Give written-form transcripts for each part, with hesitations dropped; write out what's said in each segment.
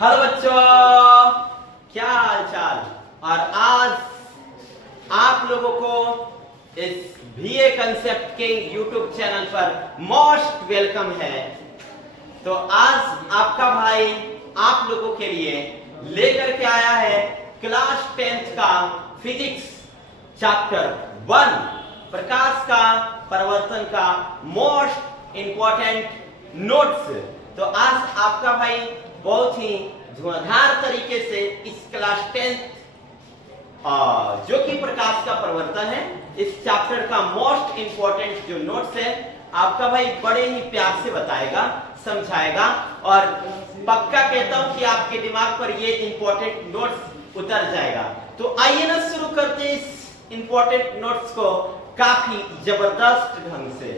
Hello बच्चों, क्या हाल चाल। और आज आप लोगों को इस BA concept king YouTube channel पर मोस्ट वेलकम है। तो आज आपका भाई आप लोगों के लिए लेकर के आया है क्लास 10th का फिजिक्स चैप्टर 1 प्रकाश का परिवर्तन का मोस्ट इंपॉर्टेंट नोट्स। तो आज आपका भाई बहुत ही धुआंधार तरीके से इस क्लास 10th जो कि प्रकाश का परिवर्तन है, इस चैप्टर का मोस्ट इंपॉर्टेंट जो नोट्स है आपका भाई बड़े ही प्यार से बताएगा, समझाएगा और पक्का कहता हूं कि आपके दिमाग पर ये इंपॉर्टेंट नोट्स उतर जाएगा। तो आइए ना शुरू करते हैं इस इंपॉर्टेंट नोट्स को काफी जबरदस्त ढंग से।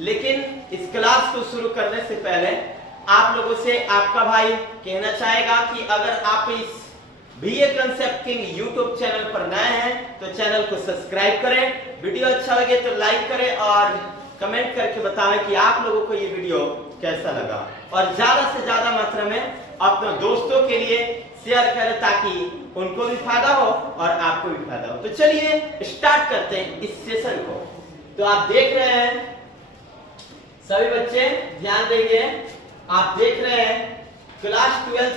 लेकिन इस क्लास को शुरू करने से पहले आप लोगों से आपका भाई कहना चाहेगा कि अगर आप इस BA concept king YouTube channel पर नए हैं तो चैनल को सब्सक्राइब करें, वीडियो अच्छा लगे तो लाइक करें और कमेंट करके बताएं कि आप लोगों को ये वीडियो कैसा लगा और ज्यादा से ज्यादा मात्रा में अपने दोस्तों के लिए शेयर करें ताकि उनको भी फायदा हो और आपको भी फायदा हो। तो चलिए स्टार्ट करते हैं इस सेशन को। तो आप देख रहे हैं सभी बच्चे ध्यान देंगे, आप देख रहे हैं क्लास 12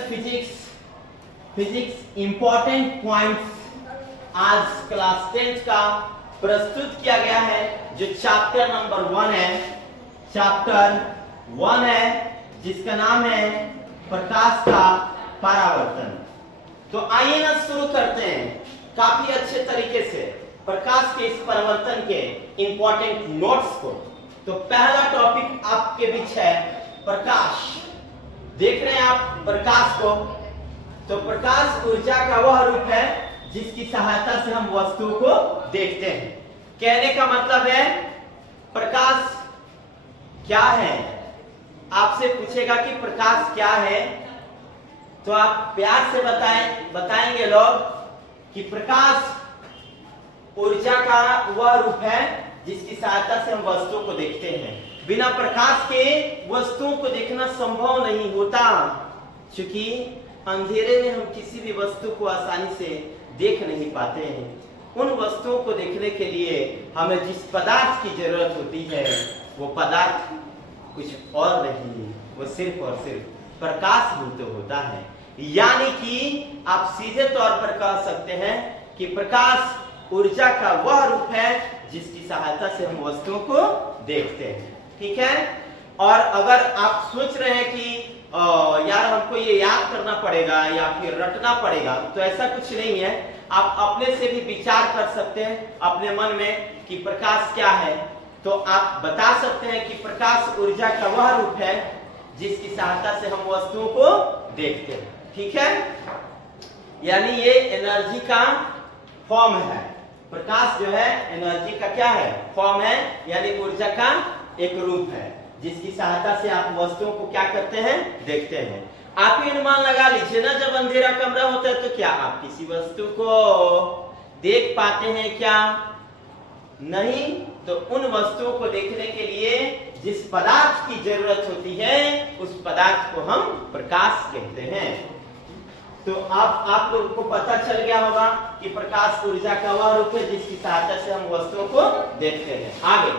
फिजिक्स इंपॉर्टेंट पॉइंट्स आज क्लास 10th का प्रस्तुत किया गया है जो चैप्टर नंबर 1 है, चैप्टर 1 है जिसका नाम है प्रकाश का परावर्तन। तो आइए ना शुरू करते हैं काफी अच्छे तरीके से प्रकाश के इस परिवर्तन के इंपॉर्टेंट नोट्स को। तो पहला टॉपिक आपके बीच है प्रकाश। देख रहे हैं आप प्रकाश को। तो प्रकाश ऊर्जा का वह रूप है जिसकी सहायता से हम वस्तु को देखते हैं। कहने का मतलब है प्रकाश क्या है। आपसे पूछेगा कि प्रकाश क्या है तो आप प्यार से बताएंगे लोग कि प्रकाश ऊर्जा का वह रूप है जिसकी सहायता से हम वस्तुओं को देखते हैं। बिना प्रकाश के वस्तुओं को देखना संभव नहीं होता, क्योंकि अंधेरे में हम किसी भी वस्तु को आसानी से देख नहीं पाते हैं। उन वस्तुओं को देखने के लिए हमें जिस पदार्थ की जरूरत होती है वो पदार्थ कुछ और नहीं, वो सिर्फ और सिर्फ प्रकाश ही तो होता है। यानी कि आप सीधे तौर पर कह सकते हैं कि प्रकाश ऊर्जा का वह रूप है जिसकी सहायता से हम वस्तुओं को देखते हैं। ठीक है। और अगर आप सोच रहे हैं कि यार हमको ये याद करना पड़ेगा या फिर रटना पड़ेगा, तो ऐसा कुछ नहीं है। आप अपने से भी विचार कर सकते हैं अपने मन में कि प्रकाश क्या है। तो आप बता सकते हैं कि प्रकाश ऊर्जा का वह रूप है जिसकी सहायता से हम वस्तुओं को देखते हैं। ठीक है। यानी ये एनर्जी का फॉर्म है। प्रकाश जो है एनर्जी का क्या है, फॉर्म है, यानी ऊर्जा का एक रूप है जिसकी सहायता से आप वस्तुओं को क्या करते हैं, देखते हैं। आप ही अनुमान लगा लीजिए ना, जब अंधेरा कमरा होता है तो क्या आप किसी वस्तु को देख पाते हैं क्या? नहीं। तो उन वस्तुओं को देखने के लिए जिस पदार्थ की जरूरत होती है उस पदार्थ को हम प्रकाश कहते हैं। तो आप लोगों को पता चल गया होगा कि प्रकाश ऊर्जा का वह रूप है जिसकी सहायता से हम वस्तुओं को देखते हैं। आगे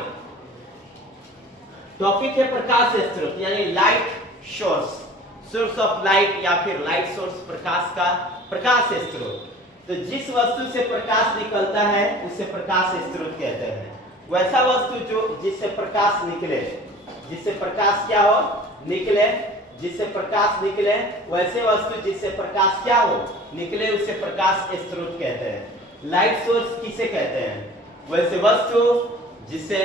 टॉपिक है प्रकाश स्रोत, यानी लाइट सोर्स ऑफ लाइट या फिर लाइट सोर्स, प्रकाश का प्रकाश स्रोत। तो जिस वस्तु से प्रकाश निकलता है उसे प्रकाश स्रोत कहते हैं। वैसा वस्तु जो जिससे प्रकाश निकले, जिससे प्रकाश क्या हो, निकले, जिससे प्रकाश निकले, वैसे वस्तु जिससे प्रकाश क्या हो, निकले, उसे प्रकाश स्रोत कहते हैं। लाइट सोर्स किसे कहते हैं? वैसे वस्तु जिससे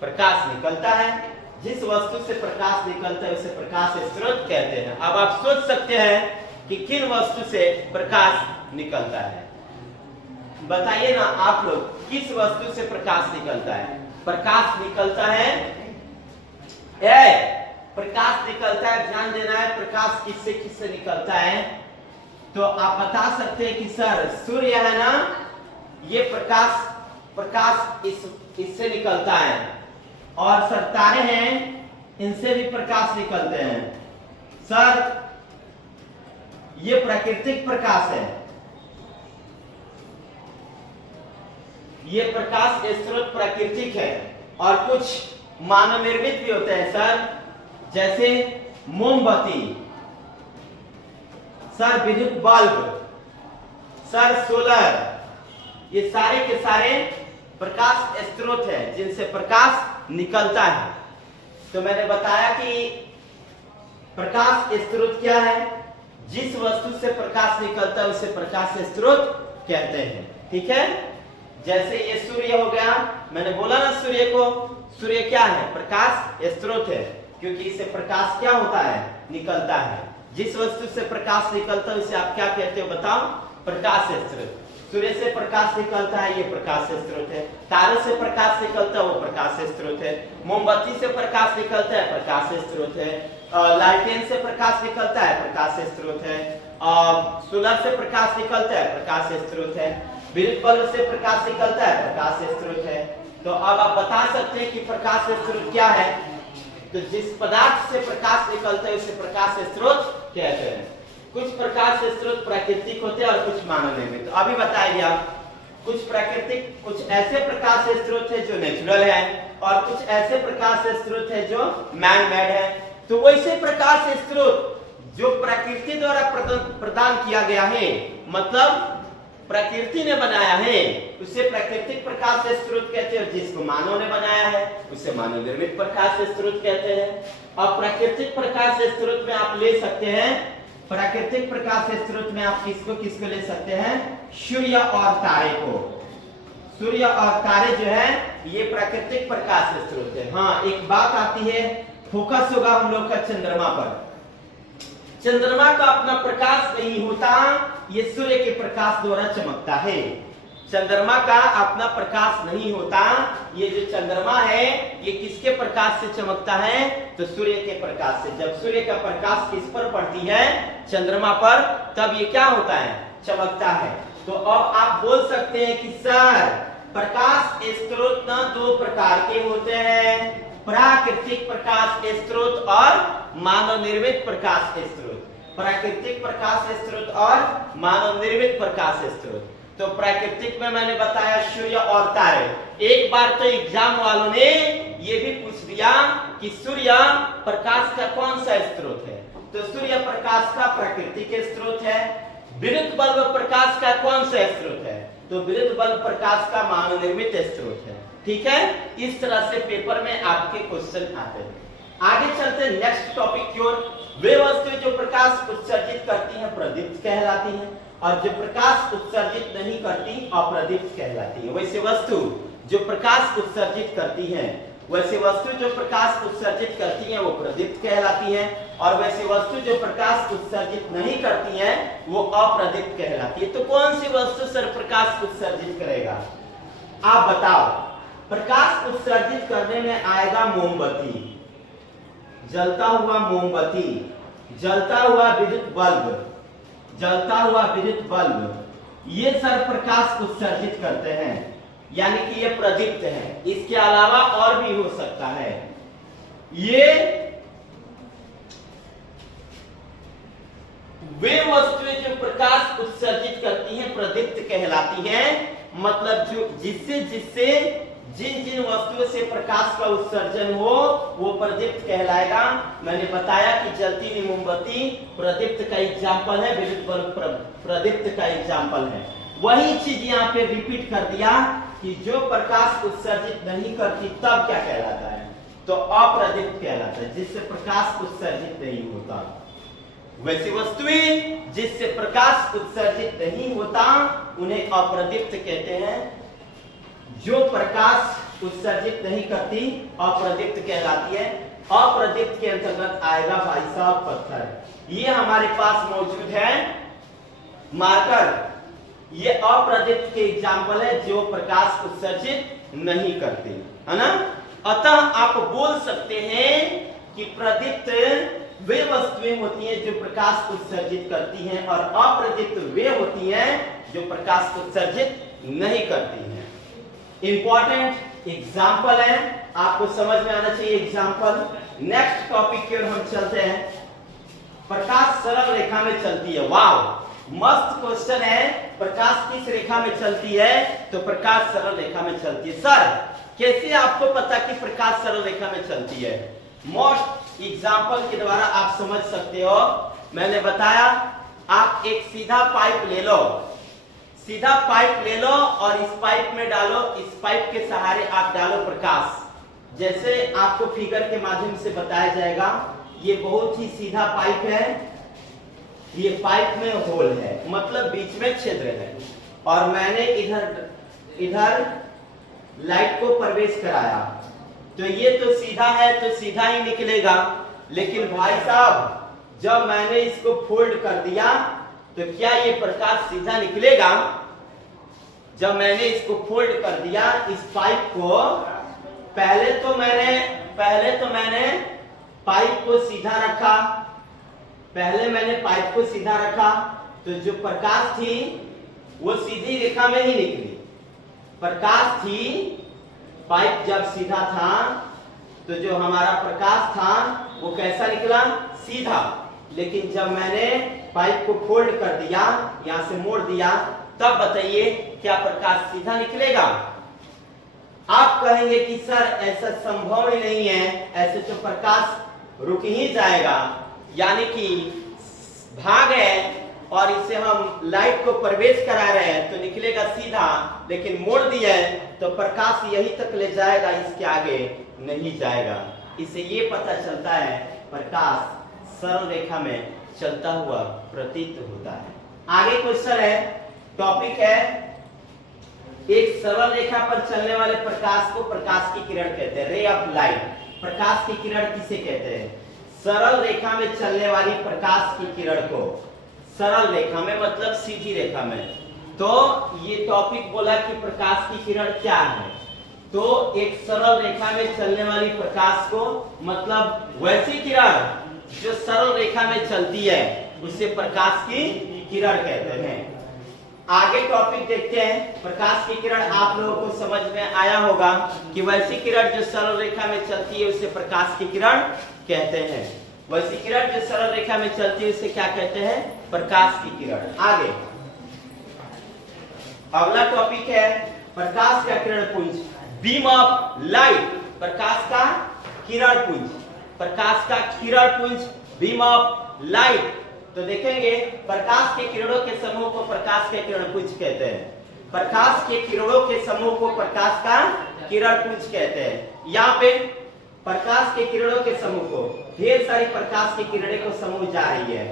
प्रकाश निकलता है, जिस वस्तु से प्रकाश निकलता है उसे प्रकाश स्रोत कहते हैं। अब आप सोच सकते हैं कि किन वस्तु से प्रकाश निकलता है। बताइए ना आप लोग, किस वस्तु से प्रकाश निकलता है? प्रकाश निकलता है, प्रकाश निकलता है, ध्यान देना है, प्रकाश किससे किससे निकलता है। तो आप बता सकते हैं कि सर सूर्य है ना, ये प्रकाश इससे निकलता है, और सर तारे हैं, इनसे भी प्रकाश निकलते हैं। सर ये प्राकृतिक प्रकाश है, ये प्रकाश स्रोत प्राकृतिक है। और कुछ मानव निर्मित भी होते हैं सर, जैसे मोमबत्ती, सर विद्युत बल्ब, सर सोलर, ये सारे के सारे प्रकाश स्रोत है जिनसे प्रकाश निकलता है। तो मैंने बताया कि प्रकाश स्रोत क्या है, जिस वस्तु से प्रकाश निकलता है उसे प्रकाश स्रोत कहते हैं। ठीक है, जैसे ये सूर्य हो गया, मैंने बोला ना सूर्य को, सूर्य क्या है, प्रकाश स्रोत है, क्योंकि इससे प्रकाश क्या होता है, निकलता है। जिस वस्तु से प्रकाश निकलता है उसे आप क्या कहते हो बताओ, प्रकाश स्रोत। सूर्य से प्रकाश निकलता है, ये प्रकाश स्रोत है। तारों से प्रकाश निकलता है, वो प्रकाश स्रोत है। मोमबत्ती से प्रकाश निकलता है, प्रकाश स्रोत है। लालटेन से प्रकाश निकलता है, प्रकाश स्रोत है। सोलर से प्रकाश निकलता है, प्रकाश स्रोत है। विद्युत बल्ब से प्रकाश निकलता है, प्रकाश स्रोत है। तो अब आप बता सकते हैं कि प्रकाश स्रोत क्या है। तो जिस पदार्थ से प्रकाश निकलता है उसे प्रकाश स्रोत कहते हैं। कुछ प्रकाश स्रोत प्राकृतिक होते हैं और कुछ मानव निर्मित। तो अभी बताया गया कुछ प्राकृतिक, कुछ ऐसे प्रकाश स्रोत है जो नेचुरल है और कुछ ऐसे प्रकाश स्रोत है जो मैन मेड है। तो वैसे प्रकाश स्रोत जो प्रकृति द्वारा प्रदान किया गया है, मतलब प्रकृति ने बनाया है, उसे प्राकृतिक प्रकाश स्रोत कहते हैं। जिसको मानव ने बनाया है उसे मानव निर्मित प्रकाश स्रोत कहते हैं। और प्राकृतिक प्रकाश स्रोत में आप ले सकते हैं, प्राकृतिक प्रकाश स्रोत में आप किसको किसको ले सकते हैं, सूर्य और तारे को। सूर्य और तारे जो है ये प्राकृतिक प्रकाश स्रोत है। हाँ, एक बात आती है, फोकस होगा हम लोग का चंद्रमा पर। चंद्रमा का अपना प्रकाश नहीं होता, ये सूर्य के प्रकाश द्वारा चमकता है। चंद्रमा का अपना प्रकाश नहीं होता, ये जो चंद्रमा है ये किसके प्रकाश से चमकता है, तो सूर्य के प्रकाश से। जब सूर्य का प्रकाश किस पर पड़ती है, चंद्रमा पर, तब ये क्या होता है, चमकता है। तो अब आप बोल सकते हैं कि सर प्रकाश स्रोत ना दो प्रकार के होते हैं, प्राकृतिक प्रकाश स्रोत और मानव निर्मित प्रकाश स्रोत। प्राकृतिक प्रकाश स्रोत और मानव निर्मित प्रकाश स्रोत। तो प्राकृतिक में मैंने बताया सूर्य और तारे। एक बार तो एग्जाम वालों ने ये भी पूछ दिया कि सूर्य प्रकाश का कौन सा स्रोत है, तो सूर्य प्रकाश का प्राकृतिक स्रोत है। विद्युत बल्ब प्रकाश का कौन सा स्रोत है, तो विद्युत बल्ब प्रकाश का मानव निर्मित स्रोत है। ठीक है, इस तरह से पेपर में आपके क्वेश्चन आते हैं। आगे चलते हैं नेक्स्ट टॉपिक की ओर। वे वस्तुएं जो प्रकाश उत्सर्जित करती हैं प्रदीप्त कहलाती हैं, और जो प्रकाश उत्सर्जित नहीं करती अप्रदीप्त कहलाती है। वैसे वस्तु जो प्रकाश उत्सर्जित करती हैं, वैसे वस्तु जो प्रकाश उत्सर्जित करती हैं वो प्रदीप्त कहलाती हैं, और वैसे वस्तु जो प्रकाश उत्सर्जित नहीं करती हैं वो अप्रदीप्त कहलाती है। तो कौन सी वस्तु सर प्रकाश उत्सर्जित करेगा, आप बताओ। प्रकाश उत्सर्जित करने में आएगा मोमबत्ती, जलता हुआ मोमबत्ती, जलता हुआ विद्युत बल्ब, जलता हुआ विद्युत बल्ब, ये सर प्रकाश उत्सर्जित करते हैं, यानी कि ये प्रदीप्त है। इसके अलावा और भी हो सकता है। ये वे वस्तुएं जो प्रकाश उत्सर्जित करती हैं प्रदीप्त कहलाती हैं। मतलब जो जिससे जिन जिन वस्तुओं से प्रकाश का उत्सर्जन हो वो प्रदीप्त कहलाएगा। मैंने बताया कि जलती हुई मोमबत्ती प्रदीप्त का एग्जाम्पल है, विद्युत बल्ब प्रदीप्त का एग्जाम्पल है। वही चीज यहाँ पे रिपीट कर दिया कि जो प्रकाश उत्सर्जित नहीं करती तब क्या कहलाता है, तो अप्रदीप्त कहलाता है, जिससे प्रकाश उत्सर्जित नहीं होता। वैसी वस्तुएं जिससे प्रकाश उत्सर्जित नहीं होता उन्हें अप्रदीप्त कहते हैं। जो प्रकाश उत्सर्जित नहीं करती अप्रदीप्त कहलाती है। अप्रदीप्त के अंतर्गत आएगा भाई साहब पत्थर। ये हमारे पास मौजूद है मार्कर, ये अप्रदीप्त के एग्जाम्पल है जो प्रकाश उत्सर्जित नहीं करते, है ना। अतः आप बोल सकते हैं कि प्रदीप्त वे वस्तुएं होती हैं जो प्रकाश उत्सर्जित करती हैं, और अप्रदीप्त वे होती हैं जो प्रकाश उत्सर्जित नहीं करती हैं। इंपॉर्टेंट एग्जाम्पल है, आपको समझ में आना चाहिए एग्जाम्पल। नेक्स्ट टॉपिक की ओर हम चलते हैं। प्रकाश सरल रेखा में चलती है। वाह, मस्त क्वेश्चन है। प्रकाश किस रेखा में चलती है? तो प्रकाश सरल रेखा में चलती है। सर कैसे आपको पता कि प्रकाश सरल रेखा में चलती है? मोस्ट एग्जांपल के द्वारा आप समझ सकते हो। मैंने बताया, आप एक सीधा पाइप ले लो, सीधा पाइप ले लो और इस पाइप में डालो, इस पाइप के सहारे आप डालो प्रकाश। जैसे आपको फिगर के माध्यम से बताया जाएगा, ये बहुत ही सीधा पाइप है, ये पाइप में होल है, मतलब बीच में छिद्र है, और मैंने इधर लाइट को प्रवेश कराया, तो ये तो सीधा है, तो सीधा ही निकलेगा। लेकिन भाई साहब, जब मैंने इसको फोल्ड कर दिया तो क्या ये प्रकाश सीधा निकलेगा? जब मैंने इसको फोल्ड कर दिया, इस पाइप को, पहले तो मैंने पाइप को सीधा रखा, पहले मैंने पाइप को सीधा रखा, तो जो प्रकाश थी वो सीधी रेखा में ही निकली। प्रकाश थी, पाइप जब सीधा था तो जो हमारा प्रकाश था वो कैसा निकला? सीधा। लेकिन जब मैंने पाइप को फोल्ड कर दिया, यहां से मोड़ दिया, तब बताइए क्या प्रकाश सीधा निकलेगा? आप कहेंगे कि सर ऐसा संभव ही नहीं है, ऐसे तो प्रकाश रुक ही जाएगा, यानी कि भाग है और इसे हम लाइट को प्रवेश करा रहे हैं तो निकलेगा सीधा, लेकिन मोड़ दिया है तो प्रकाश यही तक ले जाएगा, इसके आगे नहीं जाएगा। इससे ये पता चलता है प्रकाश सरल रेखा में चलता हुआ प्रतीत होता है। आगे क्वेश्चन है, टॉपिक है, एक सरल रेखा पर चलने वाले प्रकाश को प्रकाश की किरण कहते हैं, रे ऑफ लाइट। प्रकाश की किरण किसे कहते हैं? सरल रेखा में चलने वाली प्रकाश की किरण को, सरल रेखा में मतलब सीधी रेखा में। तो ये टॉपिक बोला कि प्रकाश की किरण क्या है, तो एक सरल रेखा में चलने वाली प्रकाश को, मतलब वैसी किरण जो सरल रेखा में चलती है, उसे प्रकाश की किरण कहते हैं। आगे टॉपिक देखते हैं, प्रकाश की किरण। आप लोगों को समझ में आया होगा कि वैसी किरण जो सरल रेखा में चलती है उसे प्रकाश की किरण कहते हैं। वैसी किरण जो सरल रेखा में चलती है उसे क्या कहते हैं? प्रकाश की किरण। आगे अगला टॉपिक है प्रकाश का किरण पुंज, बीम ऑफ लाइट। प्रकाश का किरण पुंज, प्रकाश का किरण पुंज, बीम ऑफ लाइट। तो देखेंगे प्रकाश के किरणों के समूह को प्रकाश के किरण पुंज कहते हैं। प्रकाश के किरणों के समूह को प्रकाश का किरण पुंज कहते हैं। यहाँ पे प्रकाश के किरणों के समूह को, ढेर सारी प्रकाश की किरणें को समूह जा रही है,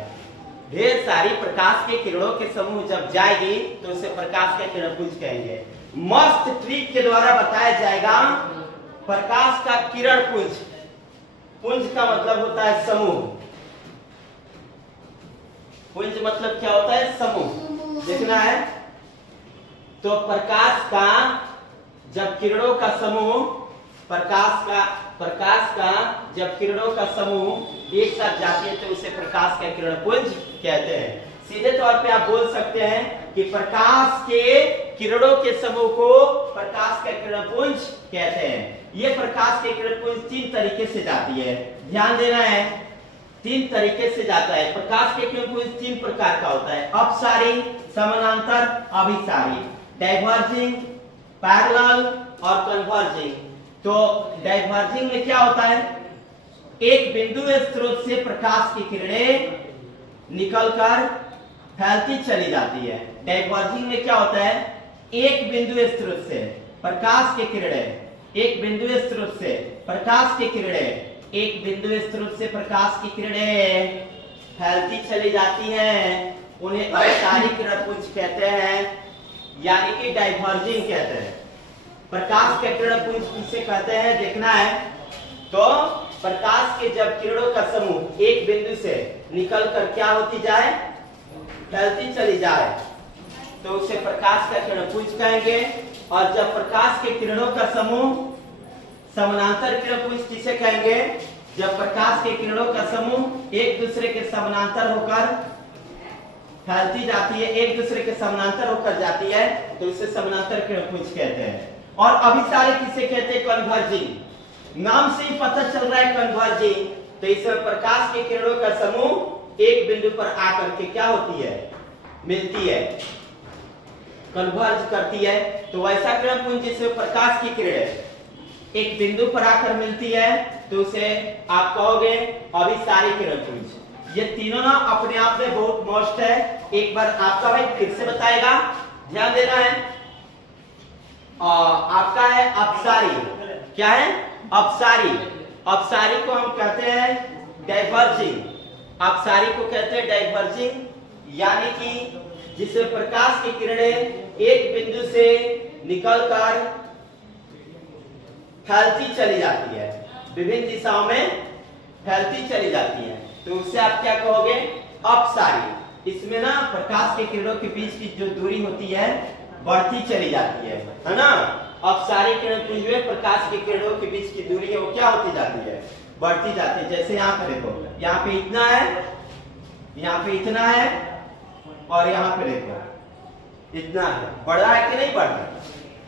ढेर सारी प्रकाश के किरणों के समूह जब जाएगी तो उसे प्रकाश के किरण पुंज कहेंगे। मस्त ट्रिक के द्वारा बताया जाएगा प्रकाश का किरण पुंज। पुंज का मतलब होता है समूह, पुंज मतलब क्या होता है? समूह। देखना है तो प्रकाश का जब किरणों का समूह, प्रकाश का जब किरणों का समूह एक साथ जाती है तो उसे प्रकाश का किरण पुंज कहते हैं। सीधे तौर पे आप बोल सकते हैं कि प्रकाश के किरणों के समूह को प्रकाश का किरण पुंज कहते हैं। ये प्रकाश के किरण पुंज 3 तरीके से जाती है, ध्यान देना है, 3 तरीके से जाता है। प्रकाश के किरण पुंज 3 प्रकार का होता है, अपसारी, समानांतर, अभिसारी, डाइवर्जिंग, पैरेलल और कन्वर्जिंग। तो डाइवर्जिंग में क्या होता है? एक बिंदु स्रोत से प्रकाश की किरणें निकलकर फैलती चली जाती है। डाइवर्जिंग में क्या होता है? एक बिंदु स्रोत से प्रकाश की किरणें, एक बिंदु स्रोत से प्रकाश की किरणें, एक बिंदु स्रोत से प्रकाश की किरणें फैलती चली जाती हैं, उन्हें अपसारी किरण पुंज कहते हैं, यानी कि डाइवर्जिंग कहते हैं। प्रकाश के किरण पुंज किसे कहते हैं देखना है, तो प्रकाश के जब किरणों का समूह एक बिंदु से निकलकर क्या होती जाए? फैलती चली जाए, तो उसे प्रकाश का किरण पुंज कहेंगे। और जब प्रकाश के किरणों का समूह, समानांतर किरण पुंज किसे कहेंगे? जब प्रकाश के किरणों का समूह एक दूसरे के समानांतर होकर फैलती जाती है, एक दूसरे के समानांतर होकर जाती है, तो उसे समानांतर किरण पुंज कहते हैं। और अभिसारी किसे कहते हैं? कन्वर्जिंग। नाम से ही पता चल रहा है कन्वर्जिंग, तो इसमें प्रकाश के किरणों का समूह एक बिंदु पर आकर के क्या होती है, मिलती है, कन्वर्ज करती है। तो वैसा किरण पुंज जिसमें प्रकाश की किरणें एक बिंदु पर आकर मिलती है तो उसे आप कहोगे अभिसारी किरण पुंज। ये तीनों ना अपने आप में बहुत मस्त है। एक बार आपका भाई फिर से बताएगा, ध्यान देना है। आपका है अपसारी। क्या है? अपसारी। अपसारी को हम कहते हैं डाइवर्जिंग। अपसारी को कहते हैं डाइवर्जिंग, यानी कि जिससे प्रकाश की किरणें एक बिंदु से निकलकर फैलती चली जाती है, विभिन्न दिशाओं में फैलती चली जाती है, तो उससे आप क्या कहोगे? अपसारी। इसमें ना प्रकाश के किरणों के बीच की जो दूरी होती है बढ़ती चली जाती है ना। अपसारी किरण पुंज में प्रकाश के किरणों के बीच की दूरी है वो क्या होती जाती है? बढ़ती जाती है। जैसे यहाँ पे देखो, यहाँ पे इतना है, यहाँ पे इतना है, और यहाँ पे देखो इतना है। बढ़ा है कि नहीं बढ़ रहा?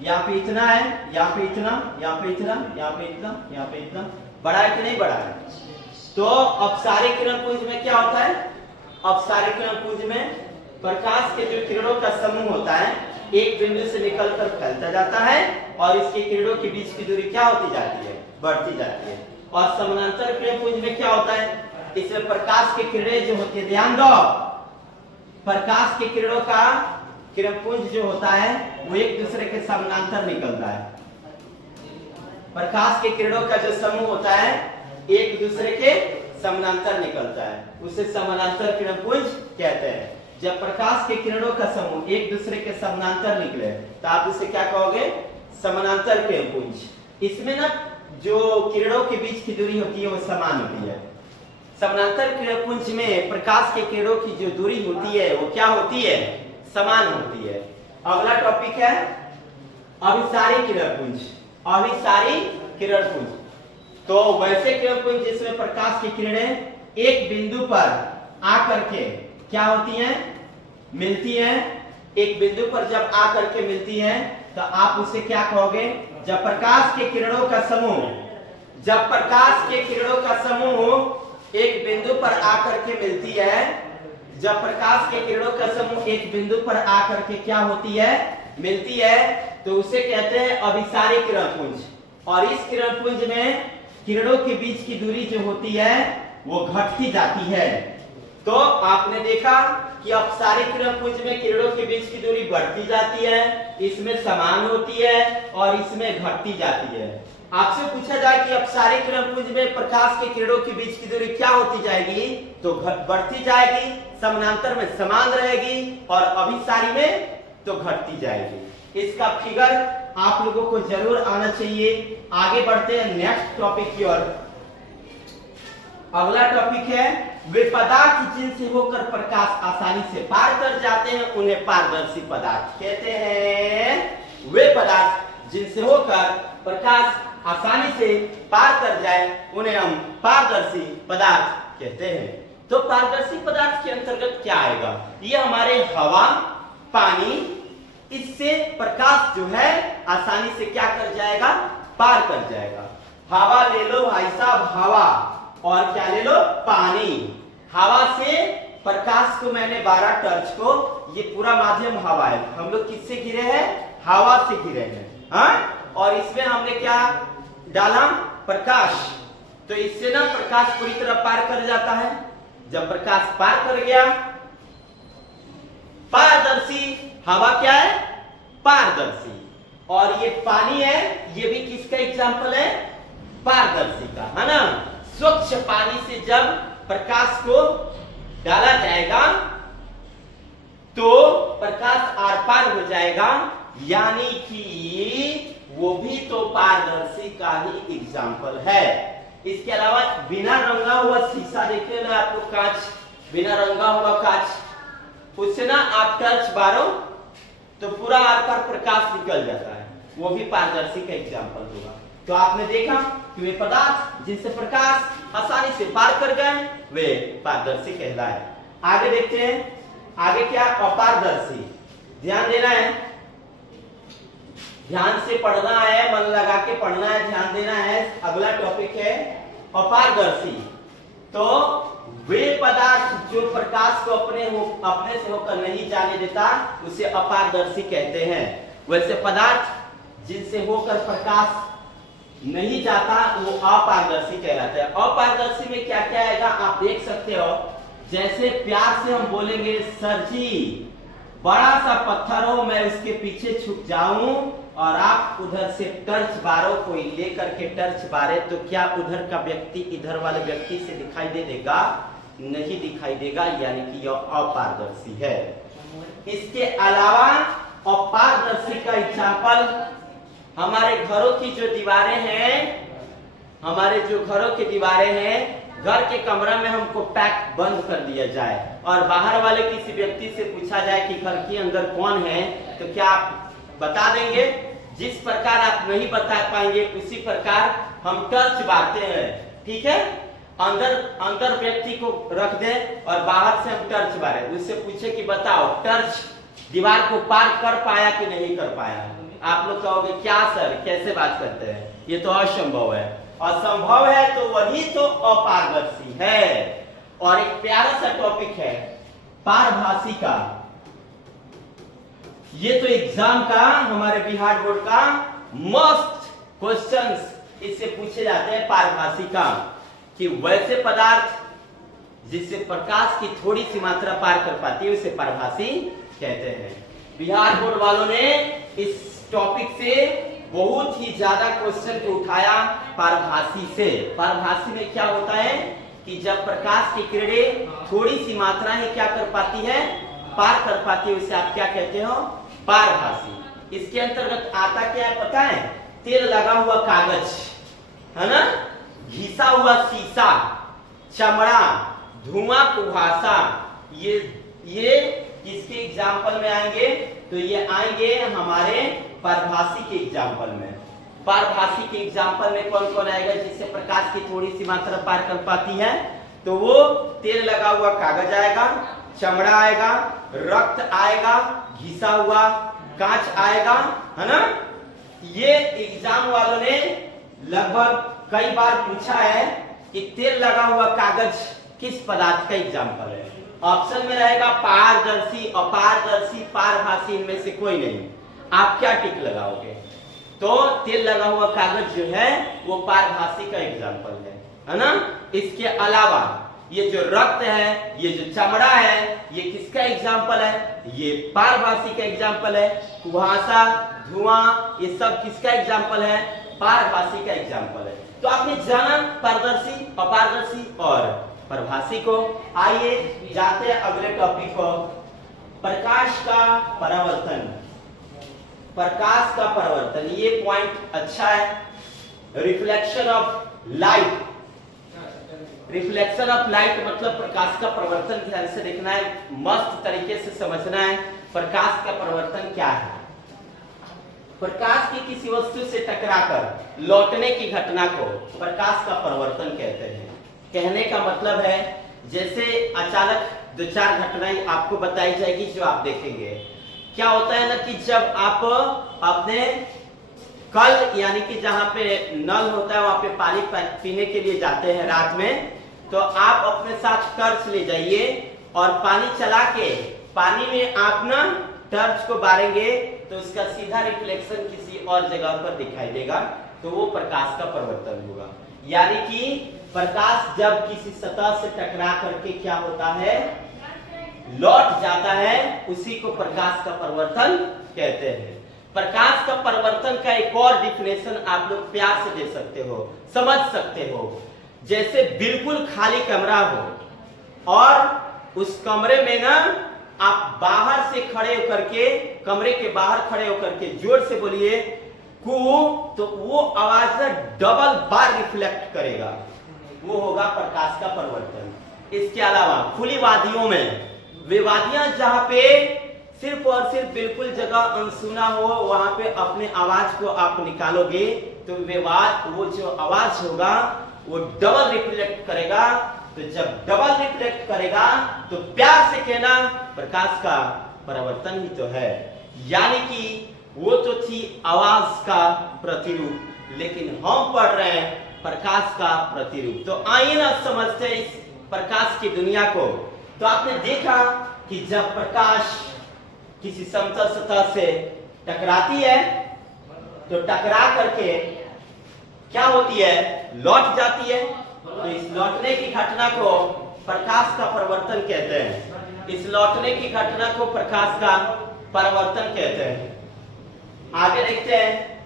यहाँ पे इतना है, यहाँ पे इतना, यहाँ पे इतना, यहाँ पे इतना, यहाँ पे इतना, बढ़ा है कि नहीं बढ़ा है? तो अपसारी किरण पुंज में क्या होता है? अपसारी किरण पुंज में प्रकाश के जो किरणों का समूह होता है एक बिंदु से निकलकर फैलता जाता है और इसके किरणों के बीच की दूरी क्या होती जाती है? बढ़ती जाती है। और समानांतर किरण पुंज में क्या होता है? इसमें प्रकाश की किरणें जो होती है, ध्यान दो, प्रकाश के किरणों का किरण पुंज जो होता है वो एक दूसरे के समानांतर निकलता है। प्रकाश के किरणों का जो समूह होता है एक दूसरे के समानांतर निकलता है, उसे समानांतर किरण पुंज कहते हैं। जब प्रकाश के किरणों का समूह एक दूसरे के समानांतर निकले तो आप इसे क्या कहोगे? समानांतर किरण पुंज। इसमें ना जो किरणों के बीच की दूरी होती है वो समान होती है। समानांतर किरण पुंज में प्रकाश के किरणों की जो दूरी होती है वो क्या होती है? समान होती है। अगला टॉपिक है अभिसारी किरण पुंज। अभिसारी किरण पुंज तो वैसे किरण पुंज जिसमें प्रकाश की किरणें एक बिंदु पर आकर के क्या होती हैं? मिलती हैं। एक बिंदु पर जब आकर के मिलती हैं तो आप उसे क्या कहोगे? जब प्रकाश के किरणों का समूह, जब प्रकाश के किरणों का समूह एक बिंदु पर आकर के मिलती है, जब प्रकाश के किरणों का समूह एक बिंदु पर आकर के क्या होती है? मिलती है, तो उसे कहते हैं अभिसारी किरण पुंज। और इस किरण पुंज में किरणों के बीच की दूरी जो होती है वो घटती जाती है। तो आपने देखा कि अपसारी किरण पुंज में किरणों के बीच की दूरी बढ़ती जाती है, इसमें समान होती है और इसमें घटती जाती है। आपसे पूछा जाए कि अपसारी किरण पुंज में प्रकाश के किरणों के बीच की दूरी क्या होती जाएगी? तो बढ़ती जाएगी, समानांतर में समान रहेगी और अभिसारी में तो घटती जाएगी। इसका फिगर आप लोगों को जरूर आना चाहिए। आगे बढ़ते हैं नेक्स्ट टॉपिक की ओर। अगला टॉपिक है वे पदार्थ जिनसे होकर प्रकाश आसानी से पार कर जाते हैं उन्हें पारदर्शी पदार्थ कहते हैं। वे पदार्थ जिनसे होकर प्रकाश आसानी से पार कर जाए उन्हें हम पारदर्शी पदार्थ कहते हैं। तो पारदर्शी पदार्थ के अंतर्गत क्या आएगा? ये हमारे हवा, पानी, इससे प्रकाश जो है आसानी से क्या कर जाएगा? पार कर जाएगा। हवा ले लो भाई साहब, हवा, और क्या ले लो? पानी। हवा से प्रकाश को मैंने 12 टर्च को, ये पूरा माध्यम हवा है, हम लोग किससे घिरे हैं? हवा से घिरे हैं। हाँ? और इसमें हमने क्या डाला? प्रकाश। तो इससे ना प्रकाश पूरी तरह पार कर जाता है। जब प्रकाश पार कर गया, पारदर्शी हवा क्या है? पारदर्शी। और ये पानी है, ये भी किसका एग्जाम्पल है? पारदर्शी का, है ना। स्वच्छ पानी से जब प्रकाश को डाला जाएगा तो प्रकाश आर पार हो जाएगा, यानी कि वो भी तो पारदर्शी का ही एग्जाम्पल है। इसके अलावा बिना रंगा हुआ शीशा देखने ना आपको, कांच, बिना रंगा हुआ कांच, उससे ना आप टच मारो तो पूरा आर पार प्रकाश निकल जाता है, वो भी पारदर्शी का एग्जाम्पल होगा। तो आपने देखा कि वे पदार्थ जिनसे प्रकाश आसानी से पार कर गए वे पारदर्शी कहलाए। आगे देखते हैं, आगे क्या? अपारदर्शी। ध्यान देना है, ध्यान से पढ़ना है, मन लगा के पढ़ना है, ध्यान देना है। अगला टॉपिक है अपारदर्शी। तो वे पदार्थ जो प्रकाश को अपने से होकर नहीं जाने देता उसे अपारदर्शी कहते हैं। वैसे पदार्थ जिनसे होकर प्रकाश नहीं जाता वो अपारदर्शी कहलाता है। अपारदर्शी में क्या क्या आएगा आप देख सकते हो। जैसे प्यार से हम बोलेंगे सर जी बड़ा सा पत्थर हो, मैं उसके पीछे छुप जाऊं और आप उधर से टर्च बारो, कोई लेकर के टर्च बारे, तो क्या उधर का व्यक्ति इधर वाले व्यक्ति से दिखाई दे देगा? नहीं दिखाई देगा, यानी कि यह अपारदर्शी है। इसके अलावा अपारदर्शी का एग्जाम्पल हमारे घरों की जो दीवारें हैं, हमारे जो घरों की दीवारें हैं, घर के कमरा में हमको पैक बंद कर दिया जाए और बाहर वाले किसी व्यक्ति से पूछा जाए कि घर के अंदर कौन है, तो क्या आप बता देंगे? जिस प्रकार आप नहीं बता पाएंगे उसी प्रकार हम टर्च बारते हैं, ठीक है। अंदर व्यक्ति को रख दे और बाहर से हम टर्च बारे, उससे पूछे कि बताओ टर्च दीवार को पार कर पाया कि नहीं कर पाया? आप लोग कहोगे क्या सर कैसे बात करते हैं, ये तो असंभव है। असंभव है तो वही तो अपारदर्शी है। और एक प्यारा सा टॉपिक है पारभासी का। ये तो एग्जाम का हमारे बिहार बोर्ड का मस्त क्वेश्चंस इससे पूछे जाते हैं पारभासी का, कि वैसे पदार्थ जिससे प्रकाश की थोड़ी सी मात्रा पार कर पाती है उसे पारभासी कहते हैं। बिहार बोर्ड वालों ने इस टॉपिक से बहुत ही ज्यादा क्वेश्चन को उठाया पारभासी से। पारभासी में क्या होता है कि जब प्रकाश की किरणें थोड़ी सी मात्रा ही क्या कर पाती है, पार कर पाती है, उसे आप क्या कहते हो? पारभासी। इसके अंतर्गत आता क्या है पता है? तेल लगा हुआ कागज, है ना, घिसा हुआ शीशा, चमड़ा, धुआं कुहासा, ये किसके एग्जाम्पल में आएंगे? तो ये आएंगे हमारे पारभासी के एग्जाम्पल में। पारभासी के एग्जाम्पल में कौन कौन आएगा जिससे प्रकाश की थोड़ी सी मात्रा पार कर पाती है? तो वो तेल लगा हुआ कागज आएगा, चमड़ा आएगा, रक्त आएगा, घिसा हुआ कांच आएगा, है ना। ये एग्जाम वालों ने लगभग कई बार पूछा है कि तेल लगा हुआ कागज किस पदार्थ का एग्जाम्पल है। ऑप्शन में रहेगा पारदर्शी, अपारदर्शी, पारभासी, इनमें से कोई नहीं। आप क्या टिक लगाओगे? तो तेल लगा हुआ कागज जो है वो पारभासी का एग्जाम्पल है ना। इसके अलावा ये जो रक्त है, ये जो चमड़ा है, ये किसका एग्जाम्पल है? ये पारभासी का एग्जाम्पल है। कुहासा, धुआं, ये सब किसका एग्जाम्पल है? पारभासी का एग्जाम्पल है। तो आपने जाना पारदर्शी, अपारदर्शी और पारभासी को। आइए जाते हैं अगले टॉपिक को, प्रकाश का परावर्तन। प्रकाश का परावर्तन, ये पॉइंट अच्छा है। Reflection of light. Reflection of light मतलब प्रकाश का परावर्तन। ध्यान से देखना है, मस्त तरीके से समझना है प्रकाश का परावर्तन क्या है। प्रकाश की किसी वस्तु से टकराकर लौटने की घटना को प्रकाश का परावर्तन कहते हैं। कहने का मतलब है जैसे अचानक दो चार घटनाएं आपको बताई जाएगी जो आप देखेंगे। क्या होता है ना कि जब आप अपने कल यानी कि जहां पे नल होता है वहां पे पानी पीने के लिए जाते हैं रात में, तो आप अपने साथ टर्च ले जाइए और पानी चला के पानी में आप ना टर्च को बारेंगे तो उसका सीधा रिफ्लेक्शन किसी और जगह पर दिखाई देगा, तो वो प्रकाश का परावर्तन होगा। यानी कि प्रकाश जब किसी सतह से टकरा करके क्या होता है, लौट जाता है, उसी को प्रकाश का परावर्तन कहते हैं। प्रकाश का परावर्तन का एक और डिफिनेशन आप लोग प्यार से दे सकते हो, समझ सकते हो। जैसे बिल्कुल खाली कमरा हो और उस कमरे में ना आप बाहर से खड़े होकर के, कमरे के बाहर खड़े होकर के जोर से बोलिए कू, तो वो आवाज डबल बार रिफ्लेक्ट करेगा, वो होगा प्रकाश का परावर्तन। इसके अलावा खुली वादियों में, वे वादियां जहां पे सिर्फ और सिर्फ बिल्कुल जगह अनसुना हो, वहां पे अपने आवाज को आप निकालोगे तो वो जो आवाज होगा वो डबल रिफ्लेक्ट करेगा। तो जब डबल रिफ्लेक्ट करेगा तो प्यार से कहना प्रकाश का परावर्तन ही तो है। यानी कि वो तो थी आवाज का प्रतिरूप, लेकिन हम पढ़ रहे हैं प्रकाश का प्रतिरूप। तो आइए ना समझते हैं इस प्रकाश की दुनिया को। तो आपने देखा कि जब प्रकाश किसी समतल सतह से टकराती है तो टकरा करके क्या होती है, लौट जाती है। तो इस लौटने की घटना को प्रकाश का परिवर्तन कहते हैं। इस लौटने की घटना को प्रकाश का परिवर्तन कहते हैं। आगे देखते हैं,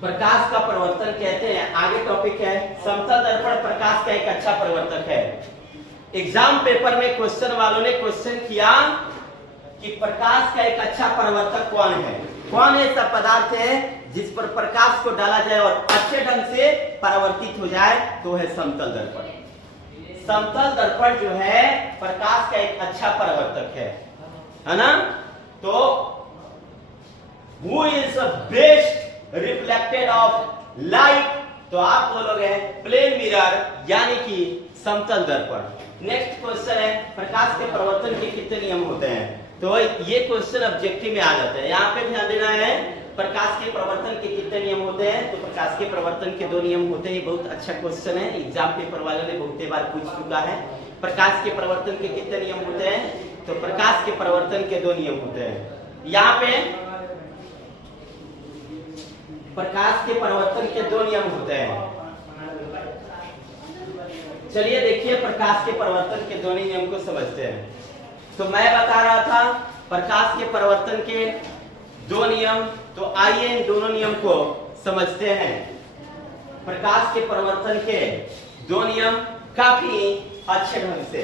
प्रकाश का परिवर्तन कहते हैं। आगे टॉपिक है समतल दर्पण प्रकाश का एक अच्छा परिवर्तक है। एग्जाम पेपर में क्वेश्चन वालों ने क्वेश्चन किया कि प्रकाश का एक अच्छा परिवर्तक कौन है, कौन ऐसा पदार्थ है जिस पर प्रकाश को डाला जाए और अच्छे ढंग से परावर्तित हो जाए, तो है समतल दर्पण। समतल दर्पण जो है प्रकाश का एक अच्छा परावर्तक है ना। तो who is the best reflected of light, तो आप बोलोगे प्लेन मिरर यानी कि समतल दर्पण। नेक्स्ट क्वेश्चन है प्रकाश के परिवर्तन के कितने नियम होते हैं। तो ये क्वेश्चन ऑब्जेक्टिव में आ जाते हैं। यहाँ पे ध्यान देना है प्रकाश के परिवर्तन के कितने नियम होते हैं। तो प्रकाश के परिवर्तन के 2 नियम होते हैं। बहुत अच्छा क्वेश्चन है, एग्जाम पेपर वालों ने बहुत बार पूछ चुका है। प्रकाश के परिवर्तन के कितने नियम होते हैं। तो प्रकाश के परिवर्तन के 2 नियम होते हैं। यहाँ पे प्रकाश के परिवर्तन के 2 नियम होते हैं। चलिए देखिए प्रकाश के परिवर्तन के 2 नियम को समझते हैं। तो मैं बता रहा था प्रकाश के परिवर्तन के 2 नियम, तो आइए इन दोनों नियम को समझते हैं। प्रकाश के परिवर्तन के 2 नियम काफी अच्छे ढंग से।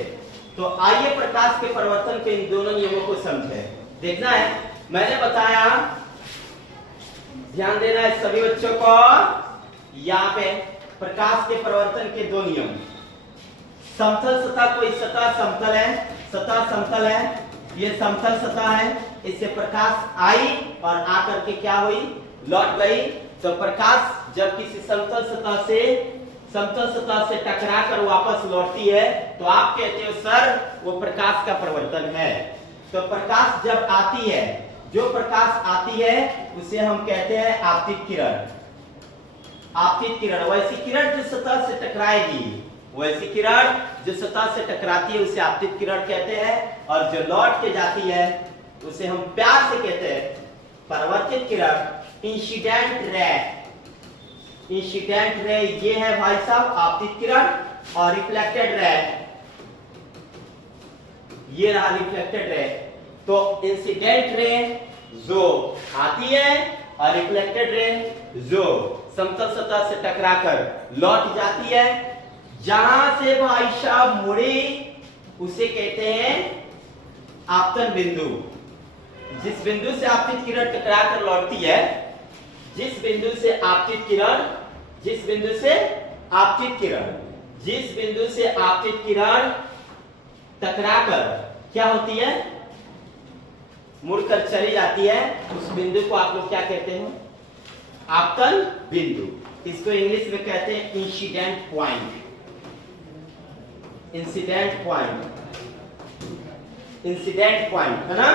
तो आइए प्रकाश के परिवर्तन के इन दोनों नियमों को समझें। देखना है, मैंने बताया, ध्यान देना है सभी बच्चों को। यहाँ पे प्रकाश के परिवर्तन के 2 नियम। समतल सतह, कोई सतह समतल है, सतह समतल है, ये समतल सतह है, इससे प्रकाश आई और आकर के क्या हुई, लौट गई। तो प्रकाश जब किसी समतल सतह से टकरा कर वापस लौटती है तो आप कहते हो सर वो प्रकाश का परिवर्तन है। तो प्रकाश जब आती है, जो प्रकाश आती है उसे हम कहते हैं आपतित किरण। आपतित किरण वैसी किरण जो सतह से टकराएगी, वैसी किरण जो सतह से टकराती है उसे आपतित किरण कहते हैं। और जो लौट के जाती है उसे हम प्यार से कहते हैं परावर्तित किरण, इंसिडेंट रे। इंसिडेंट रे ये है भाई साहब आपतित किरण, और रिफ्लेक्टेड रे ये रहा रिफ्लेक्टेड रे। तो इंसिडेंट रे जो आती है और रिफ्लेक्टेड रे जो समतल सतह से टकराकर लौट जाती है, जहां से भाई साहब मुड़ी उसे कहते हैं आपतन बिंदु। जिस बिंदु से आपतित किरण टकरा कर लौटती है, जिस बिंदु से आपतित किरण टकराकर क्या होती है, मुड़कर चली जाती है, उस बिंदु को आप लोग क्या कहते हैं, आपतन बिंदु। इसको इंग्लिश में कहते हैं इंसिडेंट पॉइंट। इंसिडेंट पॉइंट है ना।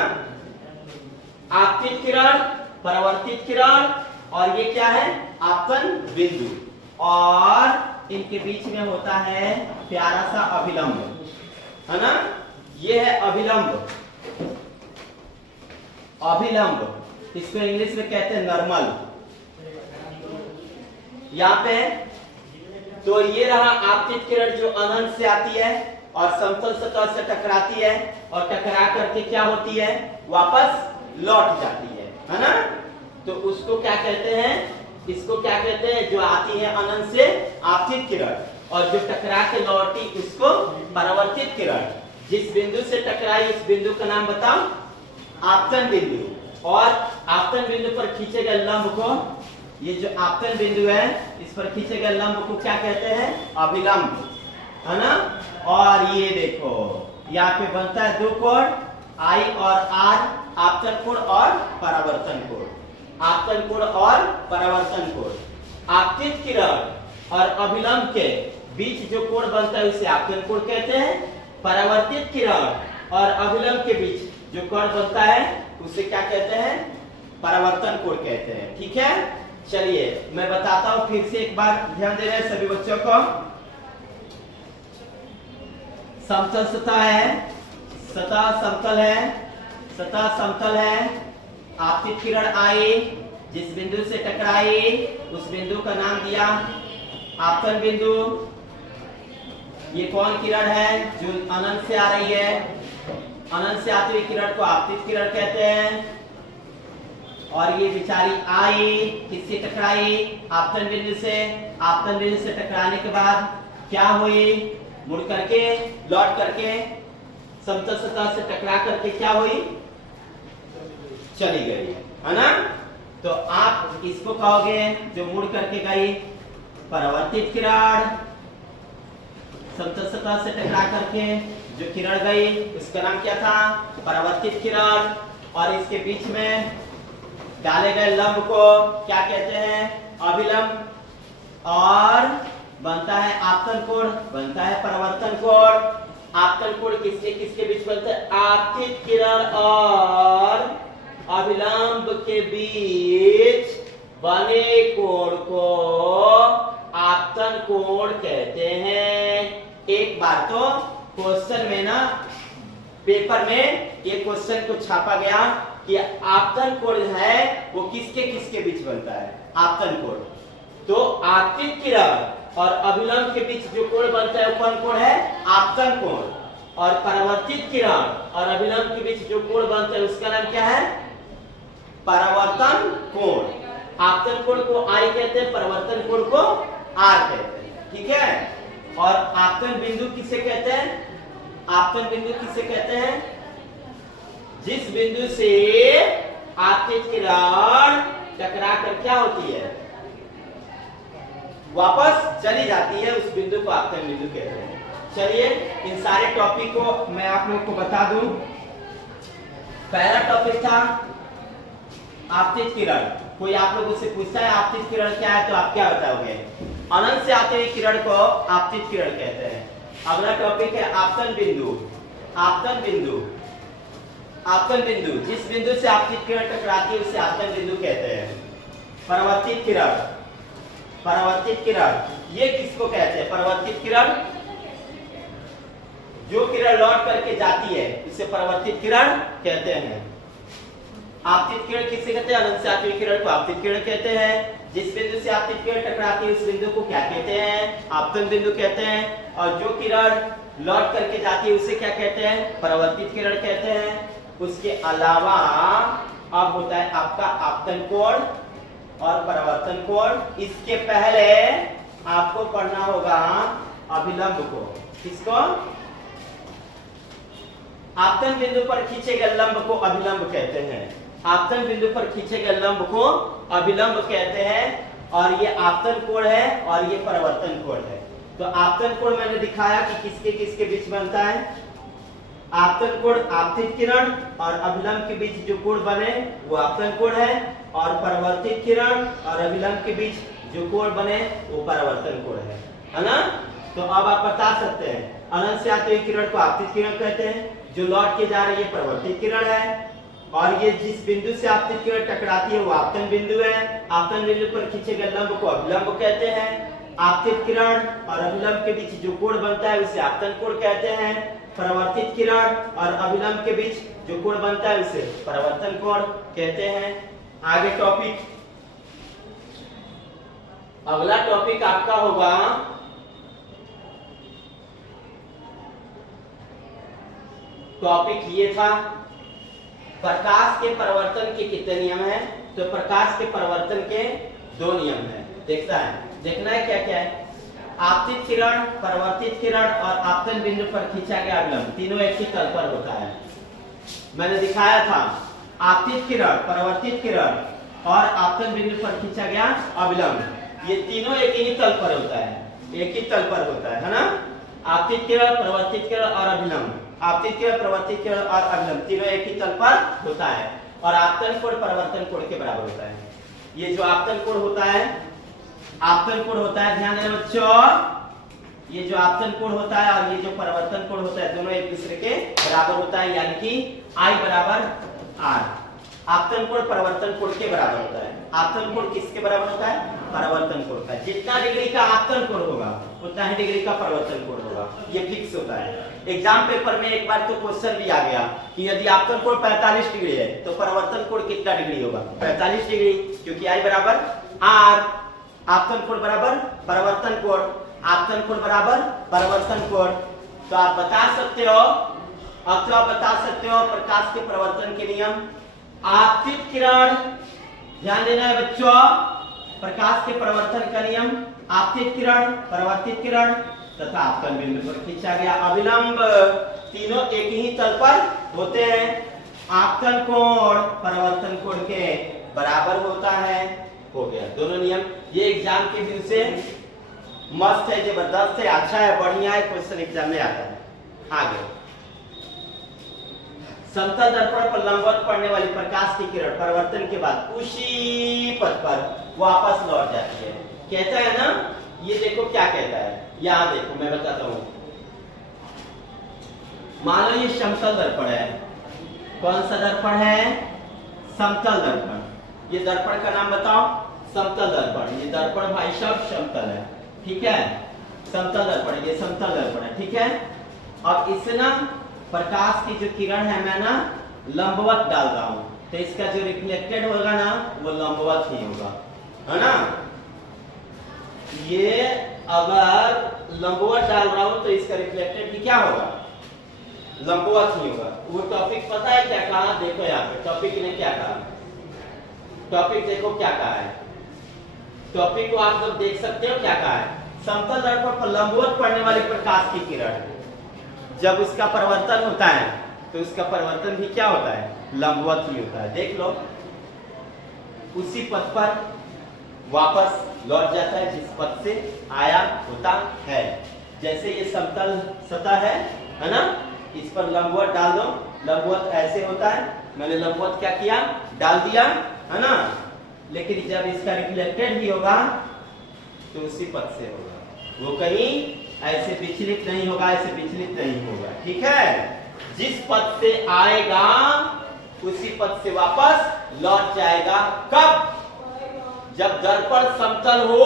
आपतित किरण, परावर्तित किरण, और ये क्या है, आपतन बिंदु, और इनके बीच में होता है प्यारा सा अभिलंब, है ना। ये है अभिलंब। इसको इंग्लिश में कहते हैं नॉर्मल। यहाँ पे तो ये रहा आपतित किरण जो अनंत से आती है और समतल सतह से टकराती है, और टकरा करके क्या होती है, वापस लौट जाती है ना। तो उसको क्या कहते हैं, इसको क्या कहते हैं, जो आती है अनंत से आपतित किरण, और जो टकरा के लौटी उसको परावर्तित किरण। जिस बिंदु से टकराई उस बिंदु का नाम बताओ, आपतन बिंदु। और आपतन बिंदु पर खींचे गए लंब को, ये जो आपतन बिंदु है इस पर खींचे गए लंब को क्या कहते हैं, अभिलंब, है ना। और ये देखो यहाँ पे बनता है 2 कोण, I और R, आपतन कोण और परावर्तन कोण। आपतन कोण और परावर्तन कोण। आपतित किरण और अभिलंब के बीच जो कोण बनता है उसे आपतन कोण कहते हैं। परावर्तित किरण और अभिलंब के बीच जो कोण बनता है उसे क्या कहते हैं, परावर्तन कोण कहते हैं। ठीक है, चलिए मैं बताता हूं फिर से एक बार, ध्यान दे रहे हैं सभी बच्चों को। समतल सतह है, सतह समतल है, सतह समतल है। आपतित किरण आई, जिस बिंदु से टकराई उस बिंदु का नाम दिया आपतन बिंदु। ये कौन किरण है? जो अनंत से आ रही है, अनंत से आती हुई किरण को आपतित किरण कहते हैं। और ये बेचारी आई, किससे टकराई? आपतन बिंदु से। आपतन बिंदु से टकराने के बाद क्या हुई? मुड़ करके, लौट करके समतल सतह से टकरा करके क्या हुई? चली गई, है ना? तो आप इसको कहोगे जो मुड़ करके गई परावर्तित किरण। समतल सतह से टकरा करके जो किरण गई उसका नाम क्या था? परावर्तित किरण। और इसके बीच में डाले गए लंब को क्या कहते हैं? अभिलंब। और बनता है आपतन कोण, बनता है परावर्तन कोण। आपतन कोण किसके किसके बीच बनता है? आपतित किरण और अभिलंब के बीच बने कोण को आपतन कोण कहते हैं। एक बार तो क्वेश्चन में ना, पेपर में ये क्वेश्चन को छापा गया कि आपतन कोण है वो किसके किसके बीच बनता है? आपतन कोण। तो आपतित किरण और अभिलंब के बीच जो कोण बनता है वो कौन कोण है? आपतन कोण। और परावर्तित किरण और अभिलंब के बीच जो कोण बनता है उसका नाम क्या है? परावर्तन कोण। आपतन कोण को आई कहते हैं, परावर्तन कोण को आर कहते हैं, ठीक है? और आपतन बिंदु किसे कहते हैं? आपतन बिंदु किसे कहते हैं? जिस बिंदु से आपतित किरण टकरा कर क्या होती है? वापस चली जाती है, उस बिंदु को आपतन बिंदु कहते हैं। चलिए इन सारे टॉपिक को मैं आप लोगों को बता दूं। पहला टॉपिक था आपतित किरण। कोई आप लोगों से पूछता है आपतित किरण क्या है तो आप क्या बताओगे? अनंत से आते हुए किरण को आपतित किरण कहते हैं। अगला टॉपिक है आपतन बिंदु। आपतन बिंदु, आपतन बिंदु जिस बिंदु से आपतित किरण टकराती है उसे आपतन बिंदु कहते हैं। परावर्तित किरण, परावर्तित किरण ये किसको कहते हैं? परावर्तित किरण जो किरण लौट करके जाती है उसे परावर्तित किरण कहते हैं। आपतित किरण किससे कहते हैं? अनंत से आती हुई किरण को आपतित किरण कहते हैं। जिस बिंदु से आपतित किरण टकराती है उस बिंदु को क्या कहते हैं? आपतन बिंदु कहते हैं। और जो किरण लौट करके जाती है उसे क्या कहते हैं? परावर्तित किरण कहते हैं। उसके अलावा अब होता है आपका आपतन कोण और परावर्तन कोण। इसके पहले आपको पढ़ना होगा अभिलंब को। किसको? आपतन बिंदु पर खींचे गए लंब को अभिलंब कहते हैं। आपतन बिंदु पर खींचे गए लंब को अभिलंब कहते हैं। और ये आपतन कोण है और ये परावर्तन कोण है। तो आपतन कोण मैंने दिखाया कि किसके किसके बीच बनता है। आपतन कोण आपतित किरण और अभिलंब के बीच जो कोण बने वो आपतन कोण है। और परावर्तित किरण और अभिलंब के बीच जो कोण बने वो परावर्तन कोण है ना? तो अब आप बता सकते हैं अनंत से आती हुई किरण को आपतित किरण कहते हैं, जो लौट के जा रही है परावर्तित किरण है। और ये जिस बिंदु से आपतित किरण टकराती है वो आपतन बिंदु है। आपतन बिंदु पर खींचे गए लंब को अभिलंब कहते हैं। आपतित किरण और अभिलंब के बीच जो कोण बनता है उसे आपतन कोण कहते हैं। परावर्तित किरण और अभिलंब के बीच जो कोण बनता है उसे परावर्तन कोण कहते हैं। आगे टॉपिक, अगला टॉपिक आपका होगा टॉपिक ये था प्रकाश के परावर्तन के कितने नियम हैं? तो प्रकाश के परावर्तन के दो नियम हैं। देखना है क्या क्या है। आपतित किरण, परावर्तित किरण और आपतन बिंदु पर खींचा गया अभिलंब तीनों एक ही तल पर होता है। मैंने दिखाया था आपतित किरण, परावर्तित किरण और आपतन बिंदु पर खींचा गया अभिलंब ये तीनों एक ही तल पर होता है, एक ही तल पर होता है ना? आपतित किरण, परावर्तित किरण और अभिलंब, आपतित किरण, परावर्तित किरण और अभिलंब तीनों एक ही तल पर होता है। और आपतन कोण परावर्तन कोण के बराबर होता है। ये जो आपतन कोण होता है, आपतन कोण होता है, ध्यान देना बच्चों, ये जो आपतन कोण होता है और ये जो परावर्तन कोण होता है दोनों एक दूसरे के बराबर होता है, यानी कि I बराबर R। आपतन कोण परिवर्तन कोण के बराबर होता है। आपतन कोण किसके बराबर होता है? परिवर्तन कोण का। जितना डिग्री का आपतन कोण होगा उतना ही डिग्री का परिवर्तन कोण होगा, ये फिक्स होता है। एग्जाम पेपर में एक बार तो क्वेश्चन भी आ गया कि यदि आपतन कोण 45 डिग्री है तो परिवर्तन कोण कितना डिग्री होगा? 45 डिग्री, क्योंकि आई बराबर आर, आपतन कोण बराबर परिवर्तन कोण, आपतन कोण बराबर परिवर्तन कोण। तो आप बता सकते हो, अब तो आप बता सकते हो प्रकाश के परिवर्तन के नियम। आपतित किरण, ध्यान देना है बच्चों, प्रकाश के परिवर्तन का नियम, आपतित किरण, परावर्तित किरण तथा आपतन बिंदु पर खींचा गया अभिलंब, तीनों एक ही तल पर होते हैं। आपतन कोण परावर्तन कोण के बराबर होता है। हो गया दोनों नियम। ये एग्जाम के व्यू से मस्त है, जबरदस्त है, अच्छा है, बढ़िया है, क्वेश्चन एग्जाम में आता है। आगे, समतल दर्पण पर लंबवत पड़ने वाली प्रकाश की किरण परावर्तन के बाद उसी पथ पर वापस लौट जाती है। कहता है ना, ये देखो क्या कहता है, यहां देखो मैं बताता हूं। मान लो ये समतल दर्पण है। कौन सा दर्पण है? समतल दर्पण। ये दर्पण का नाम बताओ, समतल दर्पण। ये दर्पण भाई साहब समतल है, ठीक है, समतल दर्पण, ये समतल दर्पण है, ठीक है। अब इसे ना प्रकाश की जो किरण है मैं ना लंबवत डाल रहा हूं, तो इसका जो रिफ्लेक्टेड होगा ना वो लंबवत ही होगा, है ना। ये अगर लंबवत डाल रहा हूं तो इसका रिफ्लेक्टेड भी क्या होगा? लंबवत ही होगा। वो टॉपिक पता है क्या कहा? देखो यहाँ पे टॉपिक ने क्या कहा, टॉपिक देखो क्या कहा है। टॉपिक को आप जब देख सकते हो क्या कहा है, समतल दर्पण पर लंबवत पड़ने वाली प्रकाश की किरण जब उसका परिवर्तन होता है तो उसका परिवर्तन भी क्या होता है? लंबवत ही होता है। देख लो, उसी पथ पर वापस लौट जाता है जिस पथ से आया होता है। जैसे ये समतल सतह है ना, इस पर लंबवत डाल दो, लंबवत ऐसे होता है, मैंने लंबवत क्या किया? डाल दिया, है ना। लेकिन जब इसका रिफ्लेक्टेड भी होगा तो उसी पथ से होगा, वो कहीं ऐसे विचलित नहीं होगा, ऐसे विचलित नहीं होगा, ठीक है। जिस पथ से आएगा उसी पथ से वापस लौट जाएगा। कब? जब दर्पण समतल हो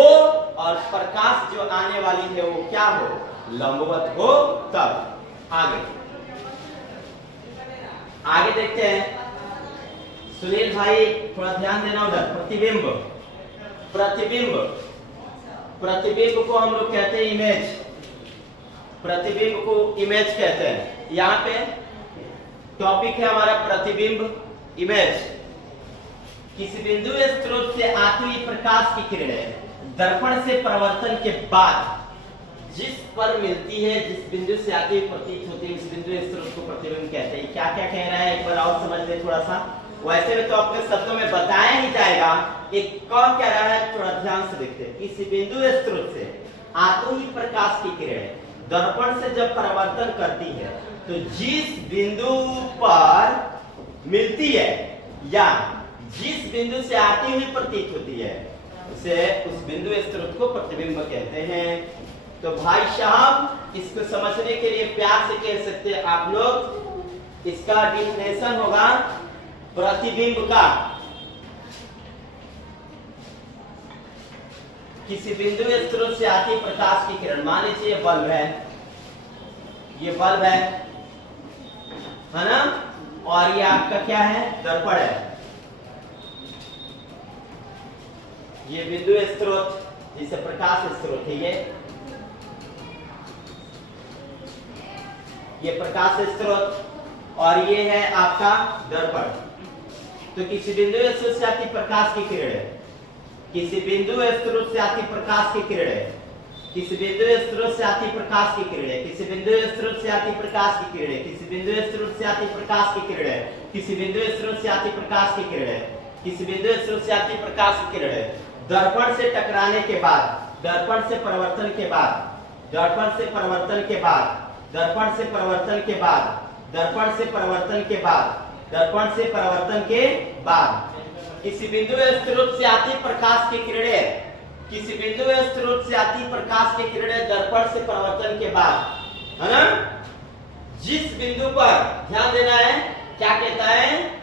और प्रकाश जो आने वाली है वो क्या हो? लंबवत हो, तब। आगे देखते हैं। सुनील भाई थोड़ा ध्यान देना उधर। प्रतिबिंब, प्रतिबिंब, प्रतिबिंब को हम लोग कहते हैं इमेज, प्रतिबिंब को इमेज कहते हैं। यहाँ पे टॉपिक है हमारा प्रतिबिंब, इमेज। किसी बिंदु या स्रोत से आती हुई प्रकाश की किरणें दर्पण से परावर्तन के बाद जिस पर मिलती है, जिस बिंदु से आती हुई प्रतीत होती है, उस बिंदु या स्रोत को प्रतिबिंब कहते हैं। क्या क्या कह रहा है एक बार और समझ ले थोड़ा सा। वैसे में तो आपके शब्दों में बताया ही जाएगा, एक कह क्या रहा है थोड़ा ध्यान से देखते हैं। किसी बिंदु या स्रोत से आती हुई प्रकाश की किरणें दर्पण से जब परावर्तन करती है तो जिस बिंदु पर मिलती है या जिस बिंदु से आती हुई प्रतीत होती है उसे, उस बिंदु स्रोत को प्रतिबिंब कहते हैं। तो भाई साहब इसको समझने के लिए प्यार से कह सकते हैं आप लोग, इसका डिफिनेशन होगा प्रतिबिंब का। किसी बिंदु स्रोत से आती प्रकाश की किरण, मान लीजिए बल्ब है, ये बल्ब है ना, और ये आपका क्या है? दर्पण है। ये बिंदु स्रोत जिसे प्रकाश स्रोत है, ये प्रकाश स्रोत और ये है आपका दर्पण। तो किसी बिंदु स्रोत से आती प्रकाश की किरणें, किसी बिंदु स्रोत से आती प्रकाश की किरणें, किसी बिंदु स्रोत से आती प्रकाश की किरणें, किसी बिंदु स्रोत से आती प्रकाश की किरणें, किसी बिंदु स्रोत से आती प्रकाश की किरणें, किसी बिंदु स्रोत से आती प्रकाश की किरणें, किसी बिंदु स्रोत से आती प्रकाश की किरणें दर्पण से टकराने के बाद, दर्पण से परिवर्तन के बाद, दर्पण से परिवर्तन के बाद, दर्पण से परिवर्तन के बाद, दर्पण से परिवर्तन के बाद, दर्पण से परिवर्तन के बाद किसी बिंदु स्रोत से आती प्रकाश की किरणें, किसी बिंदु स्रोत से आती प्रकाश की किरणें दर्पण से परिवर्तन के बाद, है ना, जिस बिंदु पर ध्यान देना है, क्या कहता है?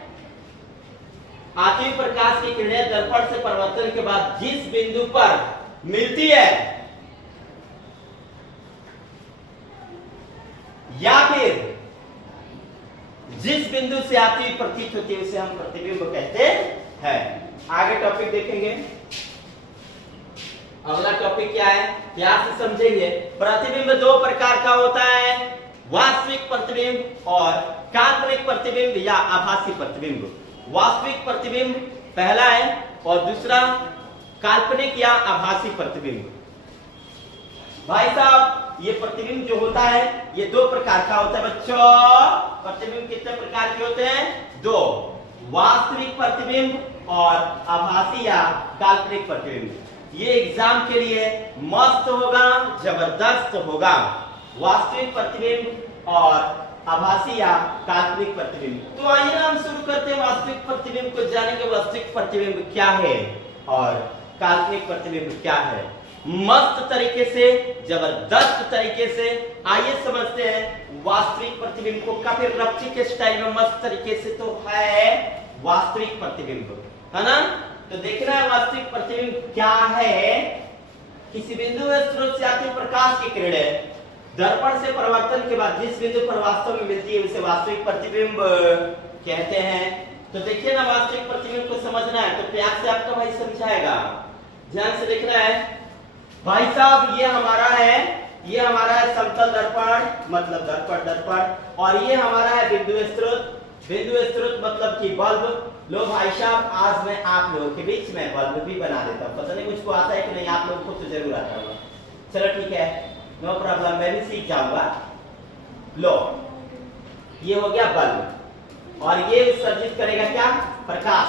आती हुई प्रकाश की किरणें दर्पण से परावर्तन के बाद जिस बिंदु पर मिलती है या फिर जिस बिंदु से आती हुई प्रतीत होती है उसे हम प्रतिबिंब कहते हैं। आगे टॉपिक देखेंगे। अगला टॉपिक क्या है, क्या से समझेंगे। प्रतिबिंब दो प्रकार का होता है, वास्तविक प्रतिबिंब और काल्पनिक प्रतिबिंब या आभासी प्रतिबिंब। वास्तविक प्रतिबिंब पहला है और दूसरा काल्पनिक या आभासी प्रतिबिंब। भाई साहब ये प्रतिबिंब जो होता है ये दो प्रकार का होता है बच्चों। प्रतिबिंब कितने प्रकार के होते हैं, दो, वास्तविक प्रतिबिंब और आभासी या काल्पनिक प्रतिबिंब। ये एग्जाम के लिए मस्त होगा, जबरदस्त होगा। वास्तविक प्रतिबिंब और आभासी या काल्पनिक प्रतिबिंब। तो आइए हम शुरू करते हैं वास्तविक प्रतिबिंब को जानेंगे। वास्तविक प्रतिबिंब क्या है और काल्पनिक प्रतिबिंब क्या है, मस्त तरीके से, जबरदस्त तरीके से आइए समझते हैं वास्तविक प्रतिबिंब को। काफी रफ्ती के स्टाइल में मस्त तरीके से तो है वास्तविक प्रतिबिंब, है ना। तो देखना है वास्तविक प्रतिबिंब क्या है। किसी बिंदु में स्रोत से आती प्रकाश की किरणें दर्पण से परावर्तन के बाद जिस बिंदु पर वास्तव में मिलती है उसे वास्तविक प्रतिबिंब कहते हैं। तो देखिए ना, वास्तविक प्रतिबिंब को समझना है तो प्यार से आपका भाई समझाएगा, ध्यान से देखना है। भाई साहब ये हमारा है समतल दर्पण मतलब दर्पण और ये हमारा है बिंदु स्रोत मतलब कि बल्ब। लो भाई साहब आज मैं आप लोगों के बीच में बल्ब भी बना देता हूँ। पता नहीं मुझको आता है कि नहीं, आप लोगों को तो जरूर आता होगा। चलो ठीक है, नो प्रॉब्लम, मैं भी सीख जाऊंगा। लो ये हो गया बल्ब और ये उत्सर्जित करेगा क्या, प्रकाश।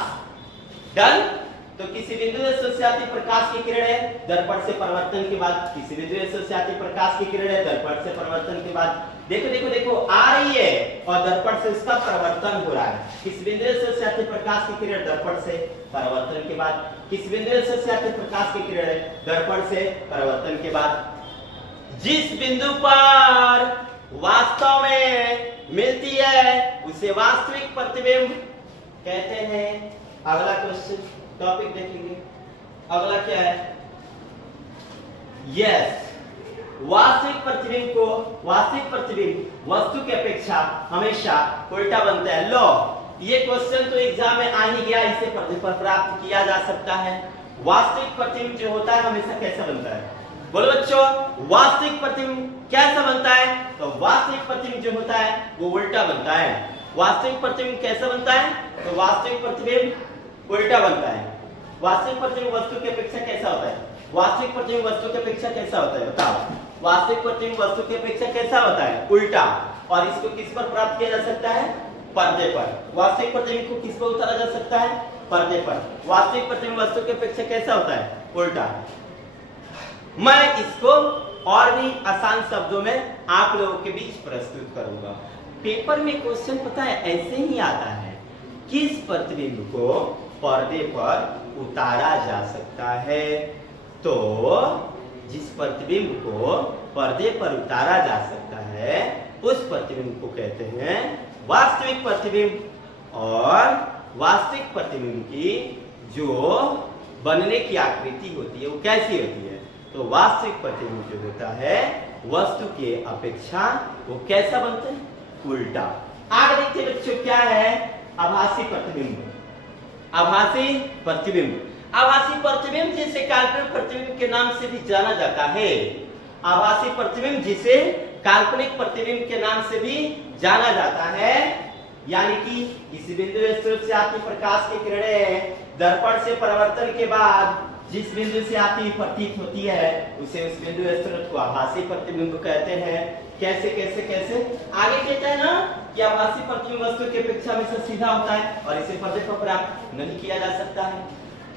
डन। तो किसी बिंदु से आती प्रकाश की किरणें दर्पण से परावर्तन के बाद किसी बिंदु से आती प्रकाश की किरणें दर्पण से परावर्तन के बाद देखो आ रही है और दर्पण से इसका परावर्तन हो रहा है। किसी बिंदु से आती प्रकाश की किरण दर्पण से परावर्तन के बाद किसी बिंदु से आती प्रकाश की किरणें दर्पण से परावर्तन के बाद जिस बिंदु पर वास्तव में मिलती है उसे वास्तविक प्रतिबिंब कहते हैं। अगला क्वेश्चन टॉपिक देखेंगे। अगला क्या है, यस, वास्तविक प्रतिबिंब वस्तु की अपेक्षा हमेशा उल्टा बनता है। लो ये क्वेश्चन तो एग्जाम में आ ही गया, इसे पर्दे पर प्राप्त किया जा सकता है। वास्तविक प्रतिबिंब जो होता है हमेशा कैसा बनता है, बोलो बच्चों, वास्तविक प्रतिबिंब कैसा बनता है। तो वास्तविक प्रतिबिंब जो होता है वो उल्टा बनता है। वास्तविक प्रतिबिंब कैसा बनता है, तो वास्तविक प्रतिबिंब उल्टा बनता है। वास्तविक प्रतिबिंब वस्तु की अपेक्षा कैसा होता है, वास्तविक प्रतिबिंब वस्तु की अपेक्षा कैसा होता है, बताओ। वास्तविक प्रतिबिंब वस्तु की अपेक्षा कैसा होता है, उल्टा। और इसको किस पर प्राप्त किया जा सकता है, पर्दे पर। वास्तविक प्रतिबिंब को किस पर उतारा जा सकता है, पर्दे पर। वास्तविक प्रतिबिंब वस्तु की अपेक्षा कैसा होता है, उल्टा। मैं इसको और भी आसान शब्दों में आप लोगों के बीच प्रस्तुत करूंगा। पेपर में क्वेश्चन पता है ऐसे ही आता है, किस प्रतिबिंब को पर्दे पर उतारा जा सकता है। तो जिस प्रतिबिंब को पर्दे पर उतारा जा सकता है उस प्रतिबिंब को कहते हैं वास्तविक प्रतिबिंब। और वास्तविक प्रतिबिंब की जो बनने की आकृति होती है वो कैसी होती है, तो वास्तविक प्रतिबिंब जो होता है वस्तु के अपेक्षा वो कैसा बनता है, उल्टा। आगे देखते हैं बच्चों क्या है, आभासी प्रतिबिंब। आभासी प्रतिबिंब, आभासी प्रतिबिंब जिसे काल्पनिक प्रतिबिंब के नाम से भी जाना जाता है। आभासी प्रतिबिंब जिसे काल्पनिक प्रतिबिंब के नाम से भी जाना जाता है, यानी कि किसी बिंदु स्रोत से आती प्रकाश की किरणें दर्पण से परावर्तन के बाद जिस बिंदु से आती प्रतीत होती है उसे उस बिंदु स्रोत को आभासी प्रतिबिंब कहते हैं। कैसे कैसे कैसे आगे कहता है ना कि आभासी प्रतिबिंब वस्तु की अपेक्षा हमेशा सीधा होता है और इसे पर्दे पर प्राप्त नहीं किया जा सकता है।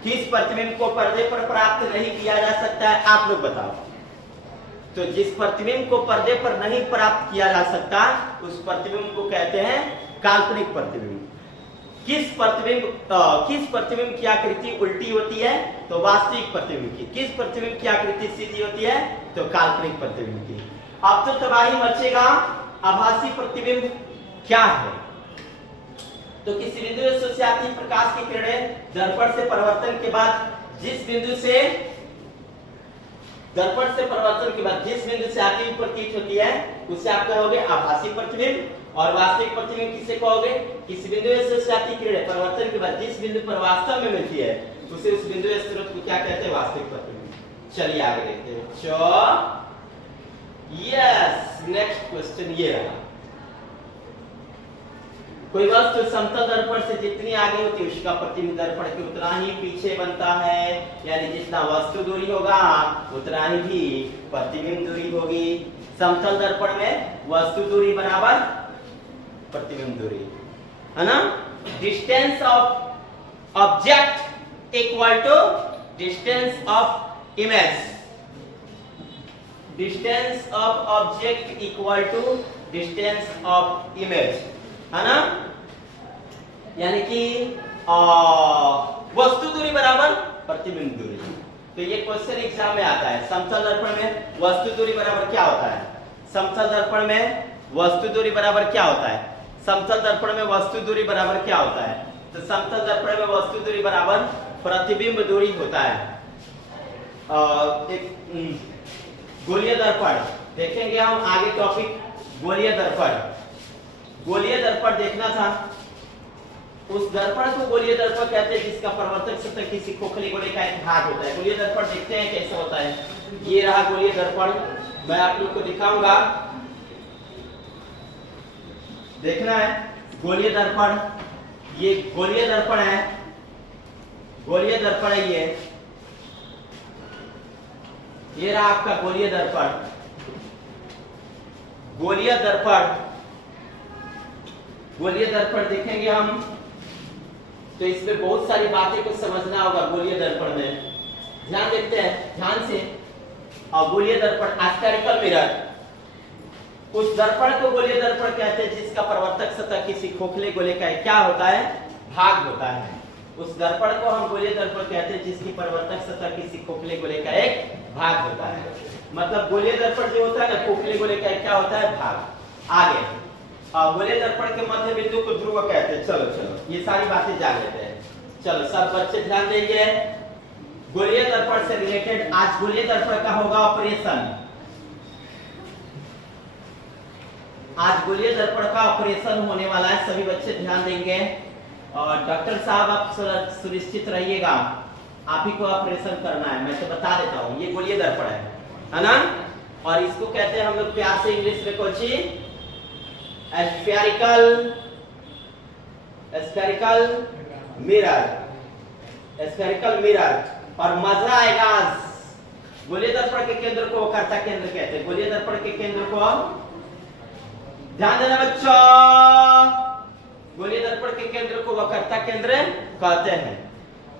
किस प्रतिबिंब को पर्दे पर प्राप्त नहीं किया जा सकता है, आप लोग बताओ। तो जिस प्रतिबिंब को पर्दे पर नहीं प्राप्त किया जा सकता उस प्रतिबिंब को कहते हैं काल्पनिक प्रतिबिंब। किस प्रतिबिंब की आकृति उल्टी होती है, तो वास्तविक प्रतिबिंब की। किस प्रतिबिंब की आकृति सीधी होती है, तो काल्पनिक प्रतिबिंब की। अब तो तबाही मचेगा, आभासी प्रतिबिंब क्या है। तो किसी बिंदु से आती प्रकाश की किरणें दर्पण से परावर्तन के बाद जिस बिंदु से दर्पण से परावर्तन के बाद जिस बिंदु से आती हुई प्रतीत होती है उसे आप कहोगे आभासी प्रतिबिंब, और वास्तविक प्रतिबिंब किसे कहोगे? किसी बिंदु से आती किरणें परावर्तन के बाद जिस बिंदु पर वास्तव में मिलती है उसे उस बिंदु स्रोत को क्या कहते हैं? वास्तविक प्रतिबिंब। चलिए आगे देखते हैं। यस, नेक्स्ट क्वेश्चन ये रहा। कोई वस्तु समतल दर्पण से जितनी आगे होती है उसका प्रतिबिंब दर्पण के उतना ही पीछे बनता है, यानी जितना वस्तु दूरी होगा उतना ही भी प्रतिबिंब दूरी होगी। समतल दर्पण में वस्तु दूरी बराबर प्रतिबिंब दूरी, है ना? Distance of object equal to distance of image. Distance of object equal to distance of image, है ना? यानी कि वस्तु दूरी बराबर प्रतिबिंब दूरी। तो ये क्वेश्चन एग्जाम में आता है। समतल दर्पण में वस्तु दूरी बराबर क्या होता है? समतल दर्पण में वस्तु दूरी बराबर क्या होता है? समतल दर्पण में वस्तु दूरी बराबर क्या होता है? तो समतल दर्पण में वस्तु दूरी बराबर प्रतिबिंब दूरी होता है। एक गोलीय दर्पण देखेंगे हम आगे टॉपिक। गोलीय दर्पण, गोलीय दर्पण देखना था। उस दर्पण को गोलीय दर्पण कहते हैं जिसका परावर्तक सतह किसी खोखले गोले का एक भाग होता है। गोलीय दर्पण देखते हैं कैसे होता है। ये रहा गोलीय दर्पण, मैं आप लोग को दिखाऊंगा, देखना है। गोलीय दर्पण, ये गोलीय दर्पण है, गोलीय दर्पण है ये रहा आपका गोलीय दर्पण। गोलीय दर्पण, गोलीय दर्पण देखेंगे हम तो इसमें बहुत सारी बातें को समझना होगा। गोलीय दर्पण में ध्यान देते हैं, ध्यान से। और गोलीय दर्पण एस्फेरिकल मिरर, उस दर्पण को गोलीय दर्पण कहते हैं जिसका परावर्तक सतह किसी खोखले गोले का क्या होता है? भाग होता है। उस दर्पण को हम गोलीय दर्पण कहते हैं जिसकी परावर्तक सतह किसी खोखले गोले का एक भाग होता है। मतलब गोलीय दर्पण जो होता है ना, खोखले गोले का क्या होता है? भाग। आगे गोलीय दर्पण के मध्य बिंदु को ध्रुव कहते हैं। चलो चलो ये सारी बातें जान लेते हैं। चलो सब बच्चे ध्यान देंगे। गोलीय दर्पण से रिलेटेड आज गोलीय दर्पण का होगा ऑपरेशन। आज गोलीय दर्पण का ऑपरेशन होने वाला है, सभी बच्चे ध्यान देंगे। और डॉक्टर साहब आप सुनिश्चित रहिएगा, आप ही को ऑपरेशन करना है। मैं तो बता देता हूँ, ये गोलीय दर्पण है ना? और इसको कहते हैं हम लोग प्यार से इंग्लिश में कौन सी? Spherical, spherical mirror, spherical mirror. और मजा आएगा। गोलीय दर्पण के केंद्र को वक्रता केंद्र कहते हैं। गोलीय दर्पण के केंद्र को ध्यान देना बच्चों, गोलीय दर्पण के केंद्र को वक्रता केंद्र कहते हैं।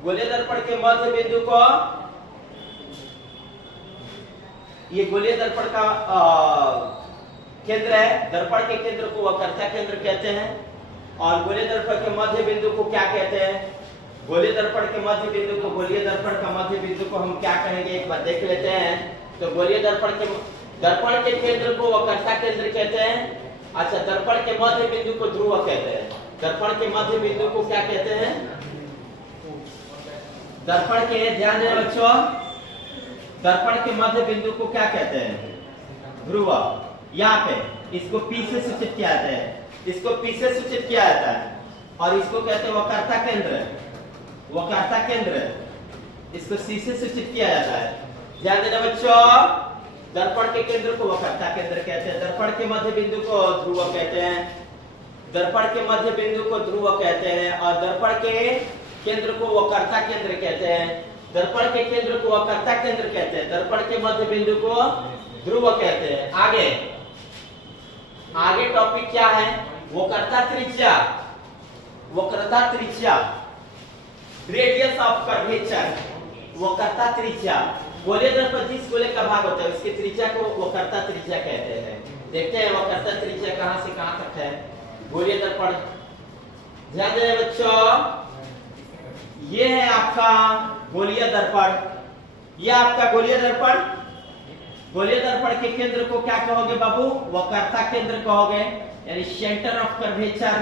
गोलीय दर्पण के मध्य बिंदु को, ये गोलीय दर्पण का केंद्र है। दर्पण के केंद्र को वक्रता केंद्र कहते हैं। और गोलीय दर्पण के मध्य बिंदु को क्या कहते हैं? गोलीय दर्पण के मध्य बिंदु को, गोलीय दर्पण का मध्य बिंदु को हम क्या कहेंगे एक बार देख लेते हैं। तो गोलीय दर्पण के केंद्र को वक्रता केंद्र कहते हैं। अच्छा, दर्पण के मध्य बिंदु को ध्रुव कहते हैं। दर्पण के मध्य बिंदु को क्या कहते हैं? दर्पण के, ध्यान देना बच्चों, दर्पण के मध्य बिंदु को क्या कहते हैं? ध्रुव। यहाँ पे इसको P से सूचित किया जाता है, इसको P से सूचित किया जाता है। और इसको कहते हैं वक्रता केंद्र, वक्रता केंद्र। इसको C से सूचित किया जाता है। ध्यान देना बच्चों, दर्पण के केंद्र को वक्रता केंद्र कहते हैं। दर्पण के मध्य बिंदु को ध्रुव कहते हैं। दर्पण के मध्य बिंदु को ध्रुव कहते हैं। और दर्पण के केंद्र को वक्रता केंद्र कहते हैं। दर्पण के केंद्र को वक्रता केंद्र कहते हैं। दर्पण के मध्य बिंदु को ध्रुव कहते हैं। आगे आगे टॉपिक क्या है? वक्रता त्रिज्या, वक्रता त्रिज्या, रेडियस ऑफ कर्वेचर। वक्रता त्रिज्या, गोलीय दर्पण जिस गोले का भाग होता है उसकी त्रिज्या को वक्रता त्रिज्या कहते हैं। देखते हैं वक्रता त्रिज्या कहां से कहां तक है। गोलीय दर्पण, ध्यान दें बच्चों, ये है आपका गोलीय दर्पण, ये आपका गोलीय दर्पण। गोलीय दर्पण के केंद्र को क्या कहोगे बाबू? वक्रता केंद्र कहोगे, यानी centre of curvature.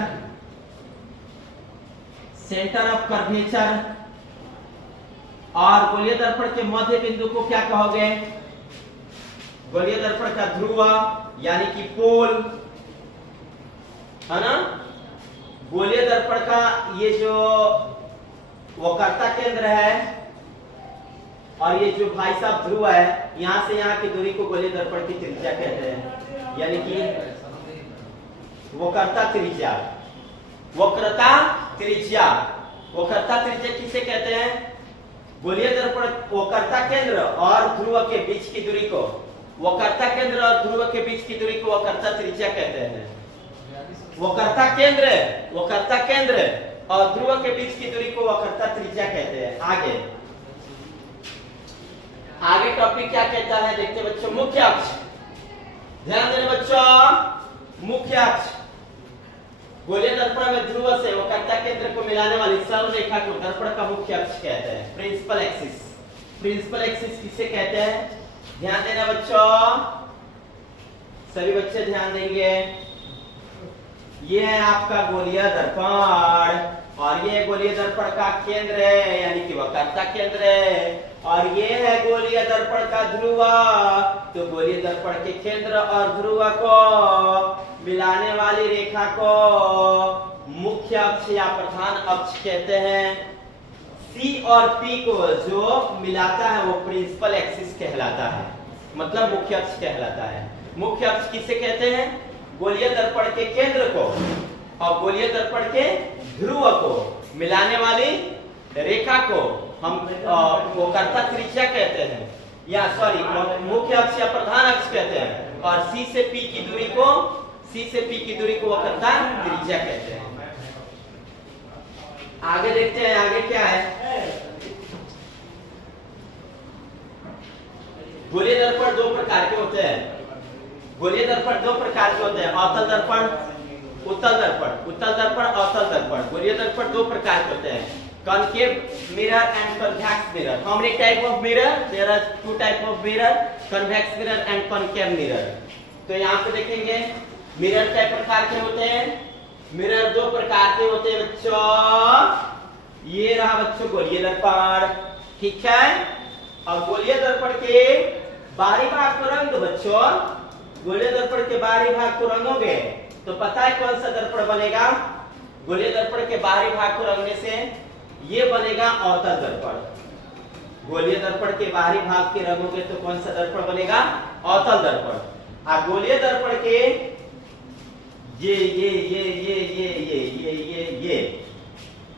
Centre of curvature, और गोलीय दर्पण के मध्य बिंदु को क्या कहोगे? गोलीय दर्पण का ध्रुव यानी कि पोल, है ना। गोलीय दर्पण का ये जो वक्रता केंद्र है और ये जो भाई साहब ध्रुव है, यहां से यहां की दूरी को गोलीय दर्पण की त्रिज्या कहते हैं, यानी कि वक्रता त्रिज्या। वक्रता त्रिज्या, वक्रता त्रिज्या किसे कहते हैं? गोलीय दर्पण वक्रता केंद्र और ध्रुव के बीच की दूरी को, वक्रता केंद्र और ध्रुव के बीच की दूरी को वक्रता त्रिज्या कहते हैं। वक्रता केंद्र और ध्रुव के बीच की दूरी को वक्रता त्रिज्या कहते हैं। आगे टॉपिक क्या कहता है देखते बच्चों, मुख्य अक्ष। ध्यान देना बच्चों, मुख्य अक्ष। गोलीय दर्पण में ध्रुव से वक्रता केंद्र को मिलाने वाली सरल रेखा को दर्पण का मुख्य अक्ष कहते हैं, प्रिंसिपल एक्सिस। प्रिंसिपल एक्सिस किसे कहते हैं? ध्यान देना बच्चों, सभी बच्चे ध्यान देंगे। ये है आपका गोलीय दर्पण और ये गोलीय दर्पण का केंद्र है, यानी कि वक्रता केंद्र है, और ये है गोलीय दर्पण का ध्रुव। तो गोलीय दर्पण के केंद्र और ध्रुव को मिलाने वाली रेखा को मुख्य अक्ष या प्रधान अक्ष कहते हैं। C और P को जो मिलाता है वो प्रिंसिपल एक्सिस कहलाता है, मतलब मुख्य अक्ष कहलाता है। मुख्य अक्ष किसे कहते हैं? गोलीय दर्पण के केंद्र को और गोलीय दर्पण के ध्रुव को मिलाने वाली रेखा को हम वक्रता त्रिज्या कहते हैं, या सॉरी मुख्य अक्ष या प्रधान अक्ष कहते हैं, और C से P की दूरी को वक्रता त्रिज्या कहते हैं। आगे देखते हैं, आगे क्या है। गोलीय दर्पण दो प्रकार के होते हैं। गोलीय दर्पण दो प्रकार के होते हैं, अवतल दर्पण, उत्तल दर्पण। उत्तल दर्पण, अवतल दर्पण। गोलीय दर्पण दो प्रकार के होते हैं, concave mirror and convex mirror. How many type of mirror? There are two type of mirror, convex mirror and concave mirror. तो यहाँ पे देखेंगे मिरर कई प्रकार के होते हैं। मिरर दो प्रकार के होते हैं बच्चों। ये रहा बच्चों गोलीय दर्पण, ठीक है। और गोलीय दर्पण के बाहरी भाग को रंग दो बच्चों। गोलीय दर्पण के बाहरी भाग को रंगोगे तो पता है कौन सा दर्पण बनेगा? गोलीय दर्पण के बाहरी भाग को रंगने से ये बनेगा अवतल दर्पण। गोलीय दर्पण के बाहरी भाग के रंगोगे तो कौन सा दर्पण बनेगा? अवतल दर्पण। और गोलीय दर्पण के ये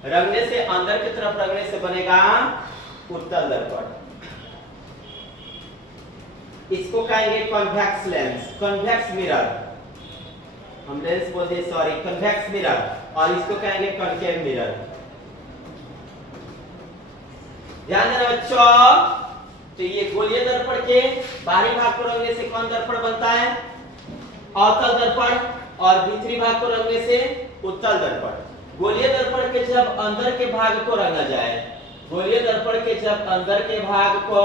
रंगने से, अंदर की तरफ रंगने से बनेगा उत्तल दर्पण। इसको कहेंगे कॉन्वेक्स लेंस, कॉन्वेक्स मिरर। हम लेंस बोलते हैं, सॉरी, कॉन्वेक्स मिरर। और इसको कहेंगे कॉन्केव मिरर। ध्यान देना बच्चों। तो ये गोलीय दर्पण के बाहरी भाग को रंगने से कौन दर्पण बनता है? अवतल दर्पण। और भीतरी भाग को रंगने से उत्तल दर्पण। गोलीय दर्पण के जब अंदर के भाग को रंगा जाए, गोलीय दर्पण के जब अंदर के भाग को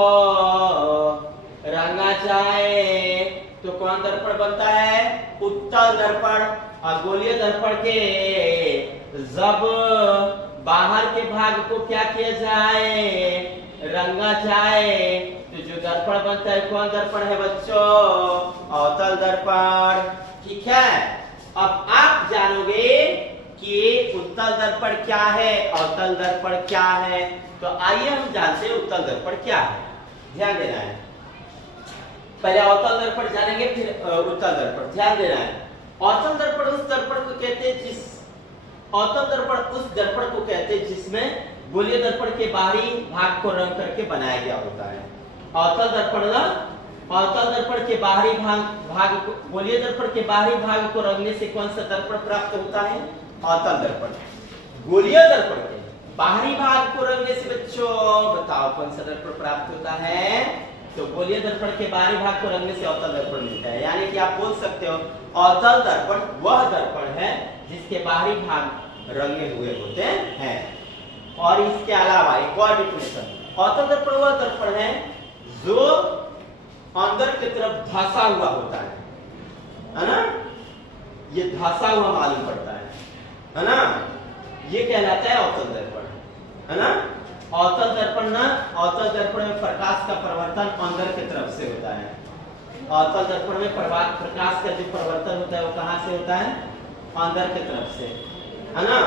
रंगा जाए तो कौन दर्पण बनता है? उत्तल दर्पण। और गोलीय दर्पण के जब बाहर के भाग को क्या किया जाए? रंगा जाए, तो जो दर्पण बनता है कौन दर्पण है बच्चों? अवतल दर्पण, ठीक है। अब आप जानोगे कि उत्तल दर्पण क्या है, अवतल दर्पण क्या है। तो आइए हम जानते हैं उत्तल दर्पण क्या है। ध्यान देना है, पहले अवतल दर्पण जानेंगे फिर उत्तल दर्पण। ध्यान देना है। अवतल दर्पण उस दर्पण को कहते हैं जिसमें गोलीय दर्पण के बाहरी भाग को रंग करके बनाया गया होता है। अवतल दर्पण के बाहरी भाग गोलीय दर्पण के बाहरी भाग को रंगने से कौन सा दर्पण प्राप्त होता है? अवतल दर्पण। गोलीय दर्पण के बाहरी भाग को रंगने से बच्चों बताओ कौन सा दर्पण प्राप्त होता है? तो गोलीय दर्पण के बाहरी भाग को रंगने से अवतल दर्पण मिलता है। यानी कि आप बोल सकते हो अवतल दर्पण वह दर्पण है जिसके बाहरी भाग रंगे हुए होते हैं। और इसके अलावा एक और डिफिनेशन, अवतल दर्पण वह दर्पण है जो अंदर की तरफ धंसा हुआ होता है ना। ये धंसा हुआ मालूम पड़ता है ना। ये कहलाता है अवतल दर्पण, है ना। अवतल दर्पण ना, अवतल दर्पण में प्रकाश का परावर्तन अंदर की तरफ से होता है। अवतल दर्पण में प्रकाश का जो परावर्तन होता है वो कहां से होता है? अंदर की तरफ से, है ना।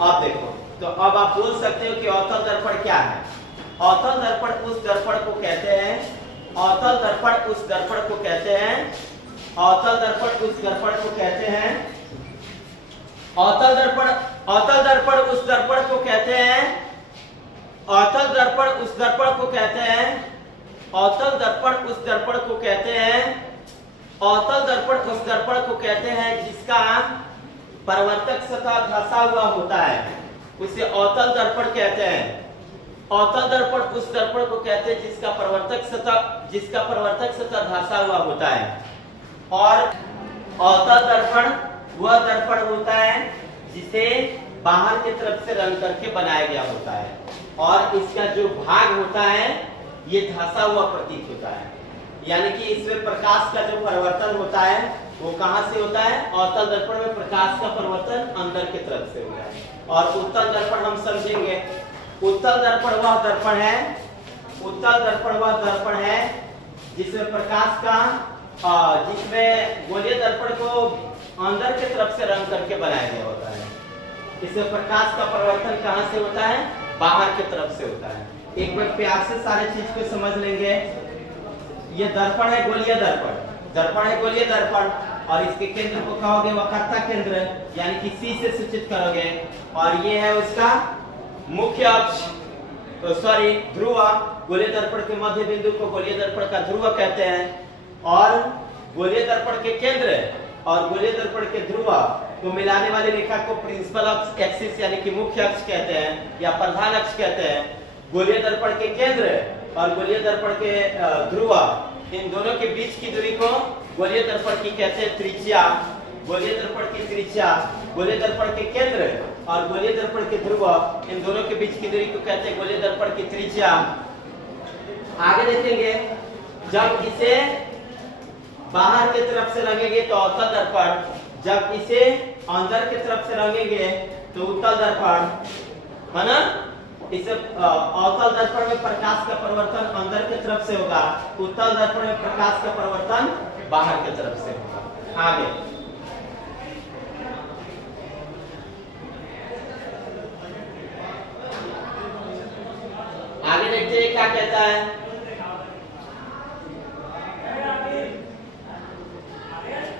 अब देखो, तो अब आप बोल सकते हो कि अवतल दर्पण क्या है। अवतल दर्पण उस दर्पण को कहते हैं, अवतल दर्पण उस दर्पण को कहते हैं, अवतल दर्पण उस दर्पण को कहते हैं, अवतल दर्पण, अवतल दर्पण उस दर्पण को कहते हैं, अवतल दर्पण उस दर्पण को कहते हैं, अवतल दर्पण उस दर्पण को कहते हैं, अवतल दर्पण उस दर्पण को कहते हैं जिसका परावर्तक सतह धंसा हुआ होता है, उसे अवतल दर्पण कहते हैं। अवतल दर्पण उस दर्पण को कहते हैं जिसका परावर्तक सतह धंसा हुआ होता है। और अवतल दर्पण वह दर्पण होता है जिसे बाहर की तरफ से रंग करके बनाया गया होता है, और इसका जो भाग होता है ये धंसा हुआ प्रतीत होता है, यानी कि इसमें प्रकाश का जो परिवर्तन होता है वो कहां से होता है? अवतल दर्पण में प्रकाश का परिवर्तन अंदर की तरफ से होता है। और उत्तल दर्पण हम समझेंगे। उत्तल दर्पण वह दर्पण है, उत्तल दर्पण वह दर्पण है जिसमें प्रकाश का, जिसमें गोलीय दर्पण को अंदर की तरफ से रंग करके बनाया गया होता है। इसमें प्रकाश का परिवर्तन कहां से होता है? बाहर की तरफ से होता है। एक बार प्यार से सारे चीज को समझ लेंगे। ये दर्पण है गोलीय दर्पण, दर्पण है गोलीय दर्पण, और इसके केंद्र को कहोगे वक्रता केंद्र, यानी कि सी से सूचित करोगे। और ये है उसका मुख्य अक्ष, सॉरी ध्रुव। गोलीय दर्पण के मध्य बिंदु को गोलीय दर्पण का ध्रुव कहते हैं। और गोलीय दर्पण के केंद्र और गोलीय दर्पण के ध्रुव को मिलाने वाली रेखा को प्रिंसिपल अक्ष एक्सिस यानी कि मुख्य अक्ष कहते हैं या प्रधान अक्ष कहते हैं। गोलीय दर्पण के केंद्र और गोलीय दर्पण के ध्रुव, इन दोनों के बीच की दूरी को गोलीय दर्पण की कहते हैं त्रिज्या। गोलीय दर्पण की त्रिज्या, गोलीय दर्पण के केंद्र और गोलीय दर्पण के ध्रुव, इन दोनों के बीच की दूरी को कहते हैं गोलीय दर्पण की त्रिज्या। आगे देखेंगे, जब इसे बाहर की तरफ से रंगेंगे तो अवतल दर्पण, जब इसे अंदर की तरफ से रंगेंगे तो उत्तल दर्पण, है ना। इसे अवतल दर्पण में प्रकाश का परिवर्तन अंदर की तरफ से होगा, उत्तल दर्पण में प्रकाश का परिवर्तन बाहर की तरफ से होगा। आगे देखते हैं क्या कहता है।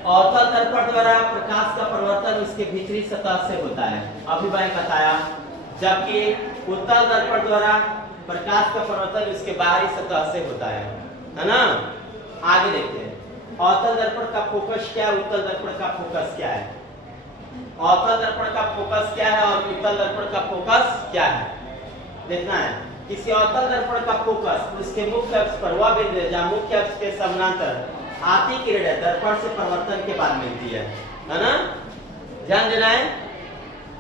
अवतल दर्पण द्वारा प्रकाश का परिवर्तन उसके भीतरी सतह से होता है, अभी मैंने बताया। जबकि उत्तल दर्पण द्वारा प्रकाश का परिवर्तन उसके बाहरी सतह से होता है ना। आगे देखते हैं, अवतल दर्पण का फोकस क्या है, उत्तल दर्पण का फोकस क्या है। अवतल दर्पण का फोकस क्या है और उत्तल दर्पण का फोकस क्या है, देखना है। किसी अवतल दर्पण का फोकस उसके मुख्य अक्ष पर वह बिंदु है जहां मुख्य अक्ष के समानांतर आती किरणें दर्पण से परिवर्तन के बाद मिलती है ना। ध्यान देना है।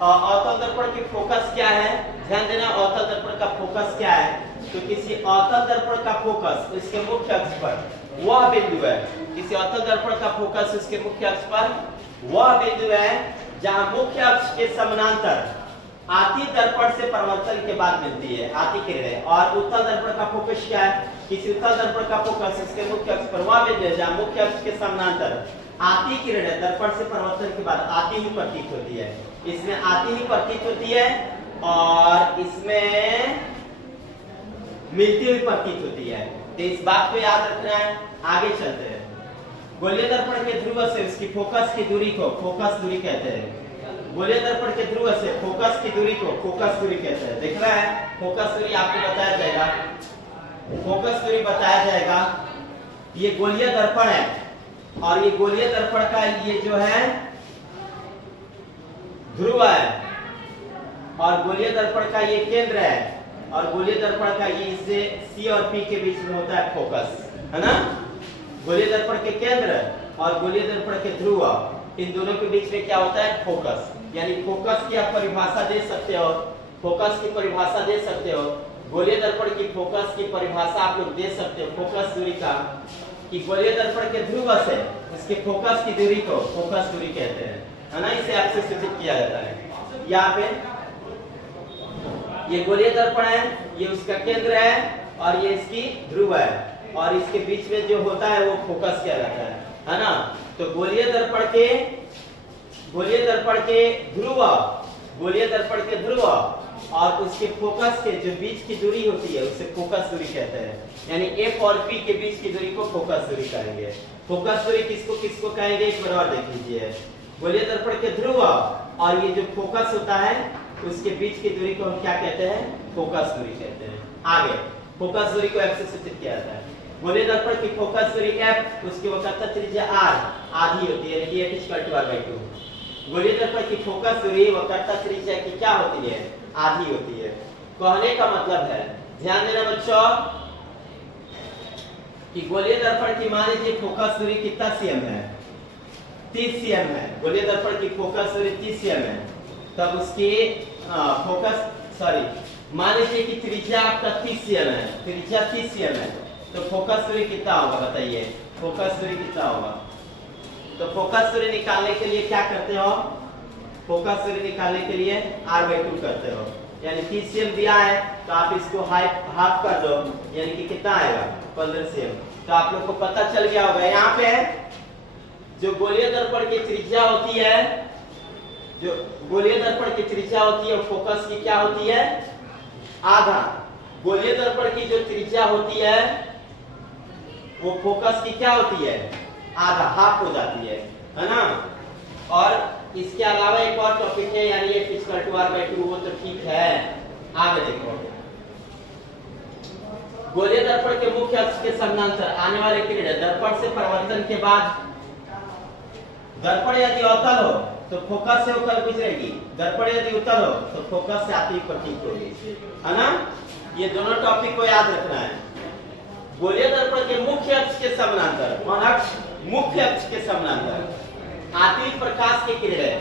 अवतल दर्पण की फोकस क्या है, ध्यान देना। अवतल दर्पण का फोकस क्या है, तो किसी अवतल दर्पण का फोकस उसके मुख्य अक्ष पर वह बिंदु है, किसी अवतल दर्पण का फोकस उसके मुख्य अक्ष पर वह बिंदु है जहां मुख्य अक्ष के समानांतर आती दर्पण से परिवर्तन के बाद मिलती है आती किरणें। और उत्तल दर्पण का फोकस क्या है, किसी उत्तल दर्पण का फोकस इसके मुख्य अक्ष पर वह बिंदु है जहां मुख्य अक्ष के समानांतर आती किरणें दर्पण से परिवर्तन के बाद आती ही प्रतीत होती है। इसमें आती ही प्रतीत होती है और इसमें मिलती हुई प्रतीत होती है। तो इस बात को याद रखना है। आगे चलते हैं। गोलीय दर्पण के ध्रुव से उसकी फोकस की दूरी को फोकस दूरी कहते हैं। गोलीय दर्पण के ध्रुव से फोकस की दूरी को फोकस दूरी कहते हैं। दिख रहा है, फोकस दूरी आपको बताया जाएगा, फोकस दूरी बताया जाएगा। ये गोलीय दर्पण है और ये गोलीय दर्पण का ये जो है ध्रुव है और गोलीय दर्पण का ये केंद्र है और गोलीय दर्पण का ये इससे सी और पी के बीच में होता है फोकस, है ना। गोलीय दर्पण के केंद्र और गोलीय दर्पण के ध्रुव, इन दोनों के बीच में क्या होता है, फोकस। यानी फोकस की आप परिभाषा दे सकते हो, फोकस की परिभाषा दे सकते हो। गोलीय दर्पण की फोकस की परिभाषा आप लोग दे सकते हो फोकस दूरी का, कि गोलीय दर्पण के ध्रुव से उसके फोकस की दूरी को फोकस दूरी कहते हैं, है ना। इसे आपसे सूचित किया जाता है। यहाँ पे ये गोलीय दर्पण है, ये उसका केंद्र है और ये इसकी ध्रुव है और इसके बीच में जो होता है वो फोकस किया जाता है ना। तो गोलीय दर्पण के ध्रुव और उसके फोकस के जो बीच की दूरी होती है उसे फोकस दूरी कहते हैं। यानी F और P के बीच की दूरी को फोकस दूरी कहेंगे। फोकस दूरी किसको कहेंगे एक बार और देख लीजिए। गोलीय दर्पण के ध्रुव और ये जो फोकस होता है उसके बीच की दूरी को हम क्या कहते हैं? फोकस दूरी कहते हैं। आगे फोकस दूरी को F से सूचित किया जाता है। गोलीय दर्पण की फोकस दूरी F, उसकी वक्रता त्रिज्या R आधी होती है, यानी F = R/2। गोलीय दर्पण की फोकस दूरी वक्रता त्रिज्या की क्या होती है? आधी होती है। कहने का मतलब है, ध्यान देना बच्चों, कि गोलीय दर्पण की मान लीजिए फोकस दूरी कितना cm है? 30 cm है। गोलीय दर्पण की फोकस दूरी 30 cm है, तब उसकी मान लीजिए कि त्रिज्या आपका 30 cm है, त्रिज्या 30 cm है, तो फोकस दूरी कितना होगा बताइए? फोकस दूरी कितना होगा? तो फोकस दूरी निकालने के लिए क्या करते हो? फोकस दूरी निकालने के लिए R/2 करते हो, यानी 30 cm दिया है तो आप इसको हाफ कर दो, यानी कि कितना आएगा? 15 cm। तो आप लोग को पता चल गया होगा यहाँ पे जो गोलीय दर्पण की त्रिज्या होती है, फोकस की क्या होती है? आधा। गोलीय दर्पण की जो त्रिज्या होती है वो फोकस की क्या होती है? आधा, हाफ हो जाती है ना। और इसके अलावा एक और टॉपिक है, यानी F = R/2, वो तो ठीक है। आगे देखो, गोलीय दर्पण के मुख्य अक्ष के समानांतर आने वाले किरण दर्पण से परावर्तन के बाद, दर्पण यदि अवतल हो तो फोकस से होकर गुजरेगी, दर्पण यदि उत्तल हो तो फोकस से आती हुई प्रतीत होगी, है ना। ये दोनों टॉपिक को याद रखना है। गोलीय दर्पण के मुख्य अक्ष के समानांतर, मुख्य अक्ष के समानांतर आती हुई प्रकाश की किरणें,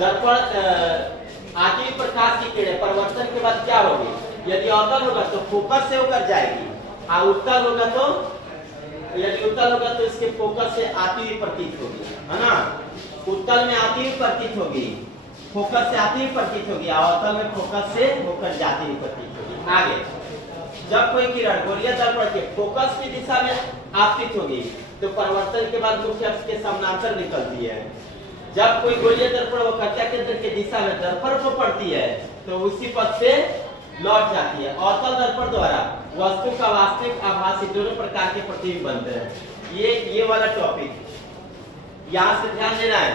दर्पण आती हुई प्रकाश की किरणें परिवर्तन के बाद क्या होगी? यदि अवतल होगा तो फोकस से होकर जाएगी, और उत्तल होगा तो इसके फोकस से आती हुई प्रतीत होगी, है ना। उत्तल में आती हुई प्रतीत होगी, फोकस से आती हुई प्रतीत होगी, और अवतल में फोकस से होकर जाती हुई प्रतीत होगी। आगे, जब कोई किरण गोलीय दर्पण के फोकस की दिशा में आपतित होगी तो परिवर्तन के बाद मुख्य अक्ष के समानांतर निकलती है। जब कोई गोलीय दर्पण वक्रता केंद्र की दिशा में दर्पण को पड़ती है तो उसी पथ से लौट जाती है। अवतल दर्पण द्वारा वस्तु का वास्तविक आभासी दोनों प्रकार के प्रतिबिंब बनते हैं। ये वाला टॉपिक यहां से ध्यान देना है।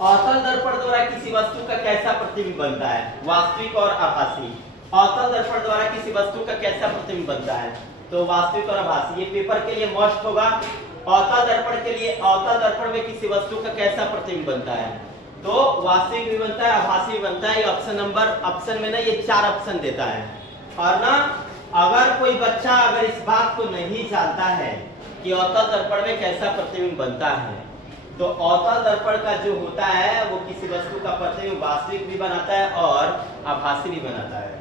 अवतल दर्पण द्वारा किसी वस्तु का कैसा प्रतिबिंब बनता है? वास्तविक और आभासी। अवतल दर्पण द्वारा किसी वस्तु का कैसा प्रतिबिंब बनता है? तो वास्तविक और आभासी। ये पेपर के लिए मस्ट होगा। अवतल दर्पण में किसी वस्तु का कैसा प्रतिबिंब बनता है? तो वास्तविक भी बनता है, आभासी भी बनता है। ये ऑप्शन में ना ये 4 ऑप्शन देता है। और ना अगर कोई बच्चा अगर इस बात को नहीं जानता है कि अवतल दर्पण में कैसा प्रतिबिंब बनता है, तो अवतल दर्पण का जो होता है वो किसी वस्तु का प्रतिबिंब वास्तविक भी बनाता है और आभासी भी बनाता है।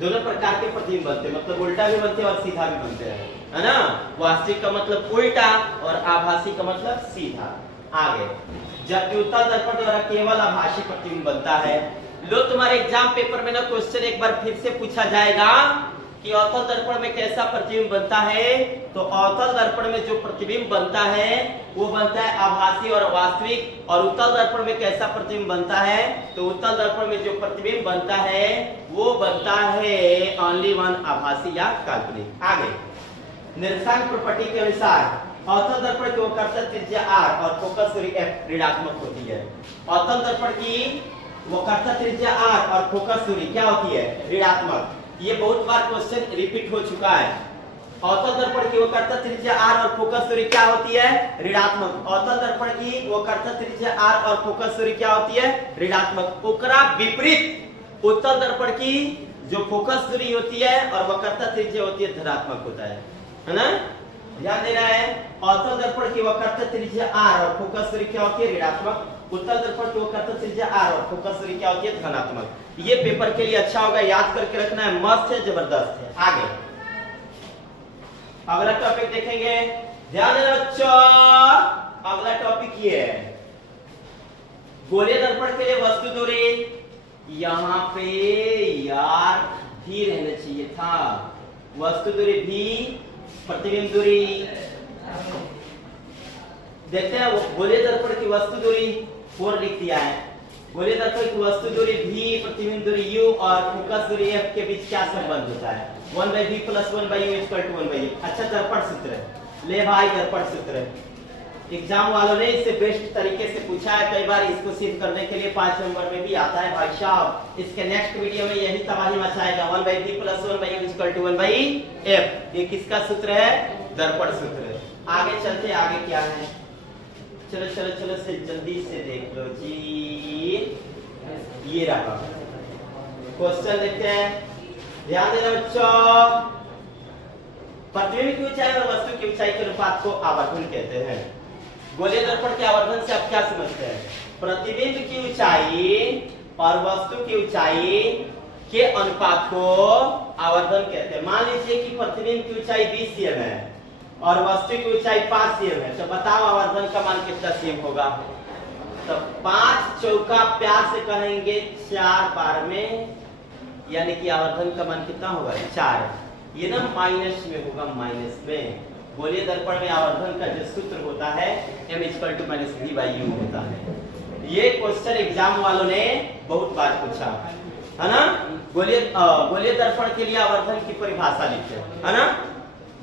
दोनों प्रकार के प्रतिबिंब बनते हैं, मतलब उल्टा भी बनते हैं और सीधा भी बनते हैं, है ना। वास्तविक का मतलब उल्टा और आभासी का मतलब सीधा। आगे, जबकि उत्तल दर्पण द्वारा केवल आभासी प्रतिबिंब बनता है। लो, तुम्हारे एग्जाम पेपर में ना क्वेश्चन एक बार फिर से पूछा जाएगा कि अवतल दर्पण में कैसा प्रतिबिंब बनता है। तो अवतल दर्पण में जो प्रतिबिंब बनता है वो बनता है आभासी और वास्तविक। और उत्तल दर्पण में कैसा प्रतिबिंब बनता है? तो उत्तल दर्पण में जो प्रतिबिंब बनता है वो बनता है ओनली वन, आभासी या काल्पनिक। आगे, निरसांक प्रॉपर्टी के अनुसार अवतल दर्पण की वक्रता त्रिज्या R और फोकस दूरी F ऋणात्मक होती है। अवतल दर्पण की वक्रता त्रिज्या R और फोकस दूरी क्या होती है? ऋणात्मक। ये बहुत बार क्वेश्चन रिपीट हो चुका है। अवतल दर्पण की वक्रता त्रिज्या R और फोकस दूरी क्या होती है? ऋणात्मक। अवतल दर्पण की वक्रता त्रिज्या R और फोकस दूरी क्या होती है? ऋणात्मक। ओकरा विपरीत उत्तल दर्पण की जो फोकस दूरी होती है और वक्रता त्रिज्या होती है धनात्मक होता है ना। ध्यान देना है, अवतल दर्पण की वक्रता त्रिज्या R और फोकस दूरी क्या होती है? ऋणात्मक। उत्तल दर्पण की वक्रता त्रिज्या R और फोकस दूरी क्या होती है? धनात्मक। ये पेपर के लिए अच्छा होगा, याद करके रखना है, मस्त है, जबरदस्त है। आगे अगला टॉपिक देखेंगे, ध्यान देना बच्चों। अगला टॉपिक ये है, गोलीय दर्पण के लिए वस्तु दूरी यहाँ पे यार भी रहना चाहिए था, वस्तु दूरी भी, प्रतिबिंब दूरी। देखते हैं वो गोलीय दर्पण की वस्तु दूरी 4 लिख दिया है। गोलीय दर्पण की वस्तु दूरी v, प्रतिबिंब दूरी u और फोकस दूरी f के बीच क्या संबंध होता है? 1/v + 1/u = 1/f। अच्छा दर्पण सूत्र है, ले भाई दर्पण सूत्र है। एग्जाम वालों ने इससे बेस्ट तरीके से पूछा है, कई बार इसको सिद्ध करने के लिए 5 नंबर में भी आता है भाई साहब। इसके नेक्स्ट वीडियो में यही तबाही मचाएगा। 1/v + 1/u = 1/f। ये किसका सूत्र है? दर्पण सूत्र है। आगे चलते, आगे क्या है? चलो चलो चलो से जल्दी से देख लो जी। ये रहा क्वेश्चन, देखते हैं, ध्यान देना बच्चों। प्रतिबिंब की ऊंचाई और वस्तु की ऊंचाई के अनुपात को आवर्धन कहते हैं। गोलीय दर्पण के आवर्धन से आप क्या समझते हैं? प्रतिबिंब की ऊंचाई और वस्तु की ऊंचाई के अनुपात को आवर्धन कहते हैं। मान लीजिए कि प्रतिबिंब की ऊंचाई 20 cm है और वस्तु की ऊंचाई 5 cm है, तो बताओ आवर्धन का मान कितना cm होगा? तो 5 चौका प्यार से कहेंगे 4 बार में, यानी कि आवर्धन का मान कितना होगा? 4। ये ना माइनस में होगा, माइनस में। गोलीय दर्पण में आवर्धन का जो सूत्र होता है m = -v/u होता है। ये क्वेश्चन एग्जाम वालों ने बहुत बार पूछा है ना। गोलीय दर्पण के लिए आवर्धन की परिभाषा लिखे, है ना।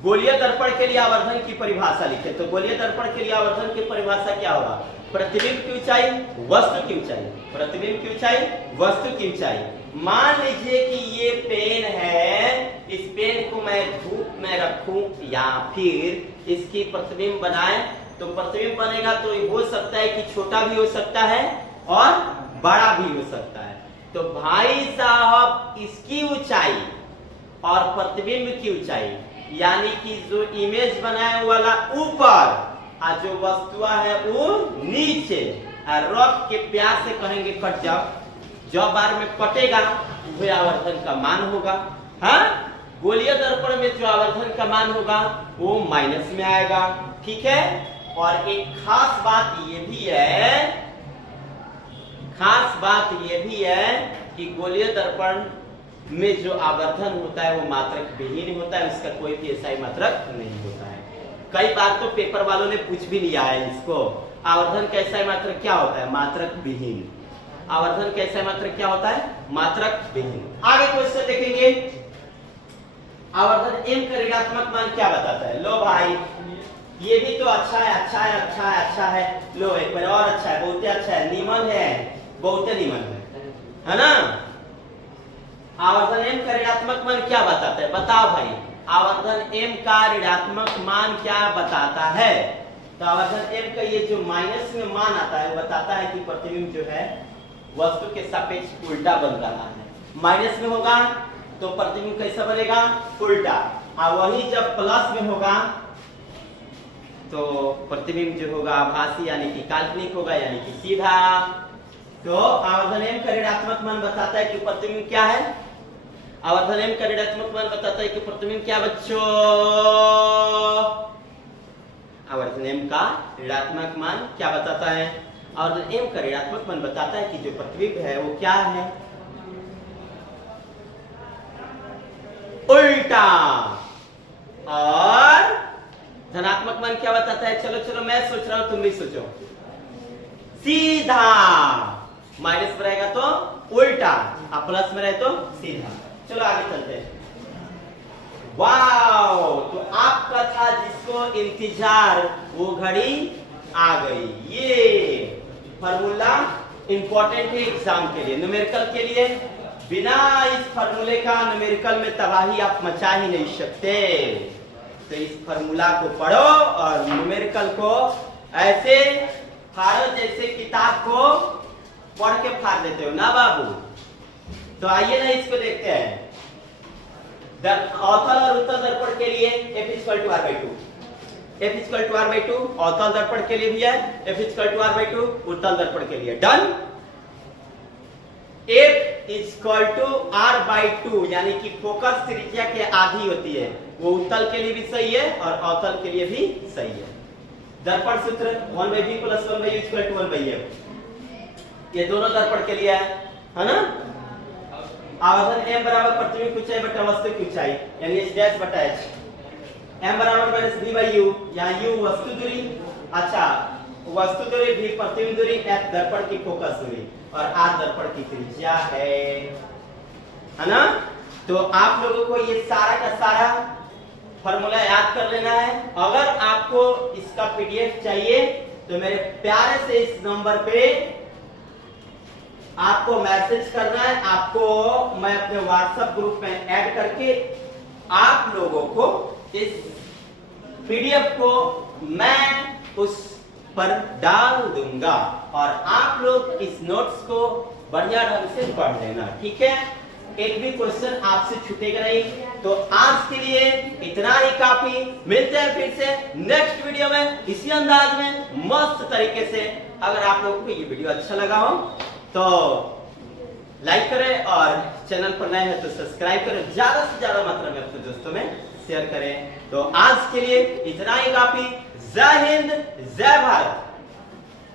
गोलीय दर्पण के लिए आवर्धन की परिभाषा लिखे, तो गोलीय दर्पण के लिए आवर्धन की परिभाषा क्या होगा? प्रतिबिंब की ऊंचाई, वस्तु की ऊंचाई, प्रतिबिंब की ऊंचाई, वस्तु की ऊंचाई। मान लीजिए कि ये पेन है, इस पेन को मैं धूप में रखूं या फिर इसकी प्रतिबिंब बनाए, तो प्रतिबिंब बनेगा तो हो सकता है कि छोटा भी हो सकता है और बड़ा भी हो सकता है। तो भाई साहब इसकी ऊंचाई और प्रतिबिंब की ऊंचाई, यानी कि जो इमेज बनाए वाला ऊपर और जो वस्तु है वो नीचे, रख के प्यार से कहेंगे कट जाओ। जो बार में कटेगा वो आवर्धन का मान होगा। हाँ, गोलीय दर्पण में जो आवर्धन का मान होगा वो माइनस में आएगा, ठीक है। और एक खास बात ये भी है, खास बात ये भी है कि गोलीय दर्पण में जो आवर्धन होता है वो मात्रक विहीन होता है, उसका कोई भी SI मात्रक नहीं होता है। कई बार तो पेपर वालों ने पूछ भी लिया है इसको, आवर्धन का SI मात्रक क्या होता है? मात्रक विहीन। आवर्धन का SI मात्रक क्या होता है? मात्रक विहीन। आगे क्वेश्चन देखेंगे, आवर्धन m का ऋणात्मक मान क्या बताता है? लो भाई ये भी तो अच्छा है, अच्छा है, अच्छा है, अच्छा है। लो एक बार और अच्छा है, बहुत अच्छा है, नीमन है, बहुत नीमन है ना। आवर्धन m का ऋणात्मक मान क्या बताता है? बताओ भाई, आवर्धन m का ऋणात्मक मान क्या बताता है? तो आवर्धन m का ये जो माइनस में मान आता है वो बताता है कि प्रतिबिंब जो है वस्तु के सापेक्ष उल्टा बन रहा है। माइनस में होगा तो प्रतिबिंब कैसा बनेगा? उल्टा। और वही जब प्लस में होगा तो प्रतिबिंब जो होगा आभासी यानी कि काल्पनिक होगा, यानी कि सीधा। तो आवर्धन m का ऋणात्मक मान बताता है कि प्रतिबिंब क्या है? आवर्धन m का ऋणात्मक मान बताता है कि प्रतिबिंब क्या बच्चों? आवर्धन m का ऋणात्मक मान क्या बताता है? आवर्धन m का ऋणात्मक मान बताता है कि जो प्रतिबिंब है वो क्या है? उल्टा। और धनात्मक मान क्या बताता है? चलो चलो मैं सोच रहा हूं, तुम भी सोचो। सीधा। माइनस में रहेगा तो उल्टा और प्लस में रहे तो सीधा। चलो आगे चलते हैं। वाओ, तो आपका था जिसको इंतजार वो घड़ी आ गई। ये फार्मूला इंपॉर्टेंट है एग्जाम के लिए, न्यूमेरिकल के लिए। बिना इस फार्मूले का न्यूमेरिकल में तबाही आप मचा ही नहीं सकते। तो इस फार्मूला को पढ़ो और न्यूमेरिकल को ऐसे फाड़ो जैसे किताब को पढ़ के फाड़ देते हो ना बाबू। तो आइए ना इसको देखते हैं। अवतल और उत्तल दर्पण के लिए F = r/2, F = r/2 अवतल दर्पण के लिए भी है, F = r/2 उत्तल दर्पण के लिए। डन। F = r/2 यानी कि फोकस त्रिज्या के आधी होती है, वो उत्तल के लिए भी सही है और अवतल के लिए भी सही है। दर्पण सूत्र 1/v + 1/u = 1/f। ये दोनों दर्पण के लिए है ना। आवर्धन m बराबर प्रतिबिंब की ऊंचाई बटा वस्तु की ऊंचाई यानी h डैश बटा h, m बराबर माइनस v बाई u, यहाँ u वस्तु दूरी, अच्छा वस्तु दूरी, v प्रतिबिंब दूरी, f दर्पण की फोकस दूरी और r दर्पण की त्रिज्या है ना। तो आप लोगों को ये सारा का सारा फॉर्मूला याद कर लेना है। अगर आपको इसका पीडीएफ चाहिए तो मेरे प्यारे से इस नंबर पे आपको मैसेज करना है, आपको मैं अपने व्हाट्सएप ग्रुप में ऐड करके आप लोगों को इस पीडीएफ को मैं उस पर डाल दूंगा और आप लोग इस नोट्स को बढ़िया ढंग से पढ़ लेना, ठीक है। एक भी क्वेश्चन आपसे छूटेगा नहीं। तो आज के लिए इतना ही काफी, मिलते हैं फिर से नेक्स्ट वीडियो में इसी अंदाज में मस्त तरीके से। अगर आप लोगों को ये वीडियो अच्छा लगा हो तो लाइक करें और चैनल पर नए हैं तो सब्सक्राइब करें, ज्यादा से ज्यादा मात्रा में अपने दोस्तों में शेयर करें। तो आज के लिए इतना ही काफी। जय हिंद, जय भारत।